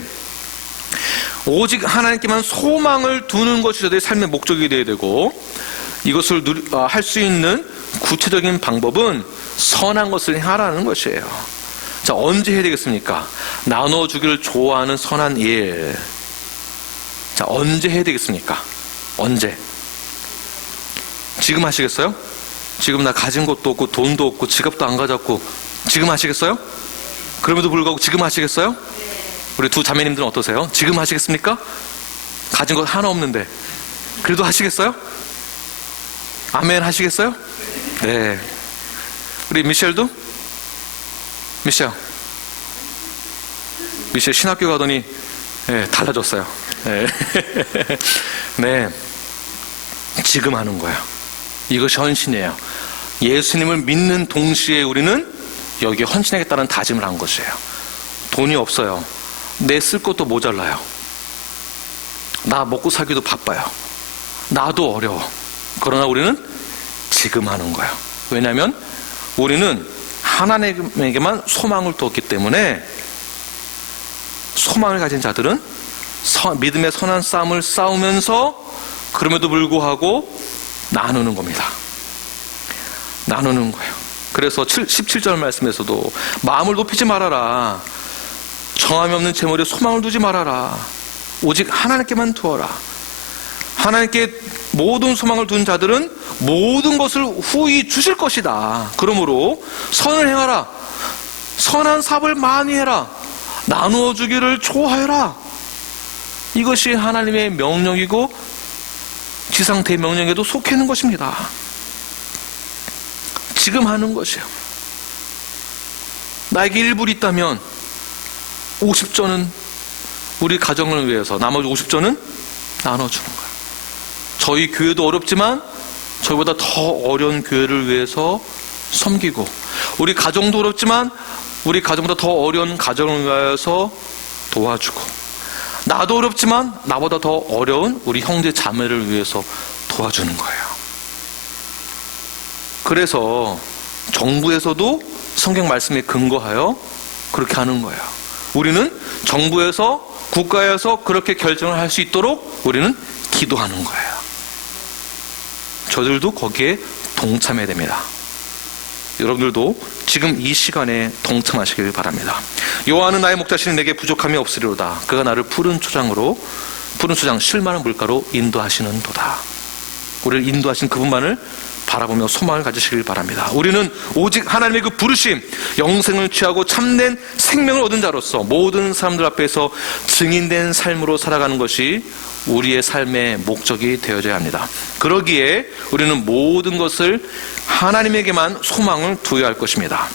오직 하나님께만 소망을 두는 것이 저들의 삶의 목적이 되어야 되고, 이것을 할 수 있는 구체적인 방법은 선한 것을 행하라는 것이에요. 자, 언제 해야 되겠습니까? 나눠주기를 좋아하는 선한 일. 자, 언제 해야 되겠습니까? 언제? 지금 하시겠어요? 지금 나 가진 것도 없고 돈도 없고 지갑도 안 가졌고 지금 하시겠어요? 그럼에도 불구하고 지금 하시겠어요? 우리 두 자매님들은 어떠세요? 지금 하시겠습니까? 가진 것 하나 없는데 그래도 하시겠어요? 아멘 하시겠어요? 네. 우리 미셸도? 미셸 신학교 가더니 네, 달라졌어요. 네. 네. 지금 하는 거예요. 이것이 헌신이에요. 예수님을 믿는 동시에 우리는 여기에 헌신하겠다는 다짐을 한 것이에요. 돈이 없어요. 내 쓸 것도 모자라요. 나 먹고 살기도 바빠요. 나도 어려워. 그러나 우리는 지금 하는 거예요. 왜냐하면 우리는 하나님에게만 소망을 두었기 때문에, 소망을 가진 자들은 믿음의 선한 싸움을 싸우면서 그럼에도 불구하고 나누는 겁니다. 나누는 거예요. 그래서 17절 말씀에서도 마음을 높이지 말아라. 정함이 없는 재물에 소망을 두지 말아라. 오직 하나님께만 두어라. 하나님께 모든 소망을 둔 자들은 모든 것을 후히 주실 것이다. 그러므로 선을 행하라. 선한 사업을 많이 해라. 나누어 주기를 좋아해라. 이것이 하나님의 명령이고 지상태의 명령에도 속해 있는 것입니다. 지금 하는 것이에요. 나에게 1불이 있다면 50조는 우리 가정을 위해서, 나머지 50조는 나눠주는 거예요. 저희 교회도 어렵지만 저희보다 더 어려운 교회를 위해서 섬기고, 우리 가정도 어렵지만 우리 가정보다 더 어려운 가정을 위해서 도와주고, 나도 어렵지만 나보다 더 어려운 우리 형제 자매를 위해서 도와주는 거예요. 그래서 정부에서도 성경 말씀에 근거하여 그렇게 하는 거예요. 우리는 정부에서, 국가에서 그렇게 결정을 할 수 있도록 우리는 기도하는 거예요. 저들도 거기에 동참해야 됩니다. 여러분들도 지금 이 시간에 동참하시길 바랍니다. 여호와는 나의 목자시니 내게 부족함이 없으리로다. 그가 나를 푸른 초장 실만한 물가로 인도하시는도다. 우리를 인도하신 그분만을 바라보며 소망을 가지시길 바랍니다. 우리는 오직 하나님의 그 부르심, 영생을 취하고 참된 생명을 얻은 자로서 모든 사람들 앞에서 증인된 삶으로 살아가는 것이 우리의 삶의 목적이 되어져야 합니다. 그러기에 우리는 모든 것을 하나님에게만 소망을 두어야 할 것입니다.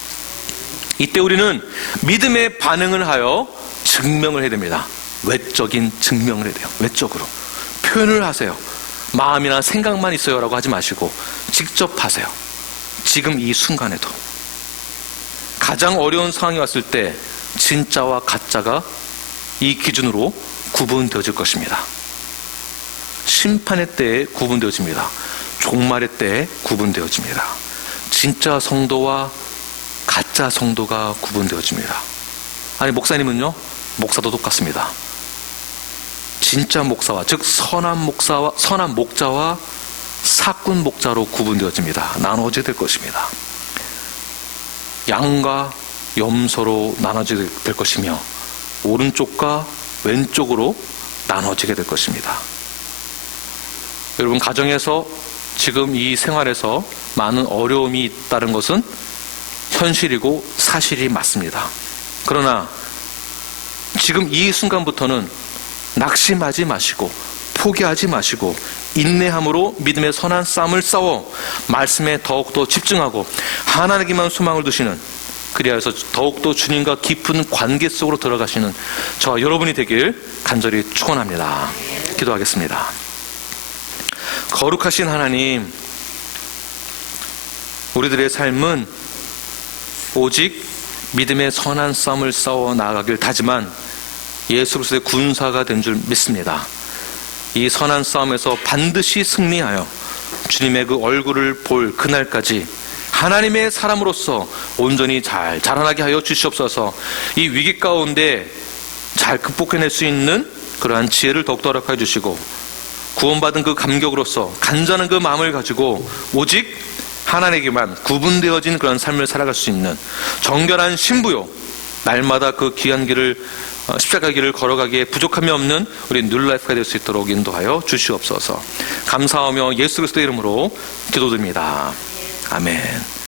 이때 우리는 믿음의 반응을 하여 증명을 해야 됩니다. 외적인 증명을 해야 돼요. 외적으로 표현을 하세요. 마음이나 생각만 있어요 라고 하지 마시고 직접 하세요. 지금 이 순간에도 가장 어려운 상황이 왔을 때 진짜와 가짜가 이 기준으로 구분되어질 것입니다. 심판의 때에 구분되어집니다. 종말의 때에 구분되어집니다. 진짜 성도와 가짜 성도가 구분되어집니다. 아니, 목사님은요? 목사도 똑같습니다. 진짜 목사와, 즉 선한 목자와 사꾼 목자로 구분되어집니다. 나눠지게 될 것입니다. 양과 염소로 나눠지게 될 것이며 오른쪽과 왼쪽으로 나눠지게 될 것입니다. 여러분, 가정에서 지금 이 생활에서 많은 어려움이 있다는 것은 현실이고 사실이 맞습니다. 그러나 지금 이 순간부터는 낙심하지 마시고 포기하지 마시고 인내함으로 믿음의 선한 싸움을 싸워 말씀에 더욱더 집중하고 하나님께만 소망을 두시는, 그리하여서 더욱더 주님과 깊은 관계 속으로 들어가시는 저와 여러분이 되길 간절히 축원합니다. 기도하겠습니다. 거룩하신 하나님, 우리들의 삶은 오직 믿음의 선한 싸움을 싸워 나아가길 다짐한 예수 그리스도의 군사가 된 줄 믿습니다. 이 선한 싸움에서 반드시 승리하여 주님의 그 얼굴을 볼 그날까지 하나님의 사람으로서 온전히 잘 자라나게 하여 주시옵소서. 이 위기 가운데 잘 극복해낼 수 있는 그러한 지혜를 더욱더 허락하여 주시고, 구원받은 그 감격으로서 간절한 그 마음을 가지고 오직 하나님에게만 구분되어진 그런 삶을 살아갈 수 있는 정결한 신부요, 날마다 그 귀한 길을 십자가 길을 걸어가기에 부족함이 없는 우리 뉴라이프가 될 수 있도록 인도하여 주시옵소서. 감사하며 예수 그리스도의 이름으로 기도드립니다. 아멘.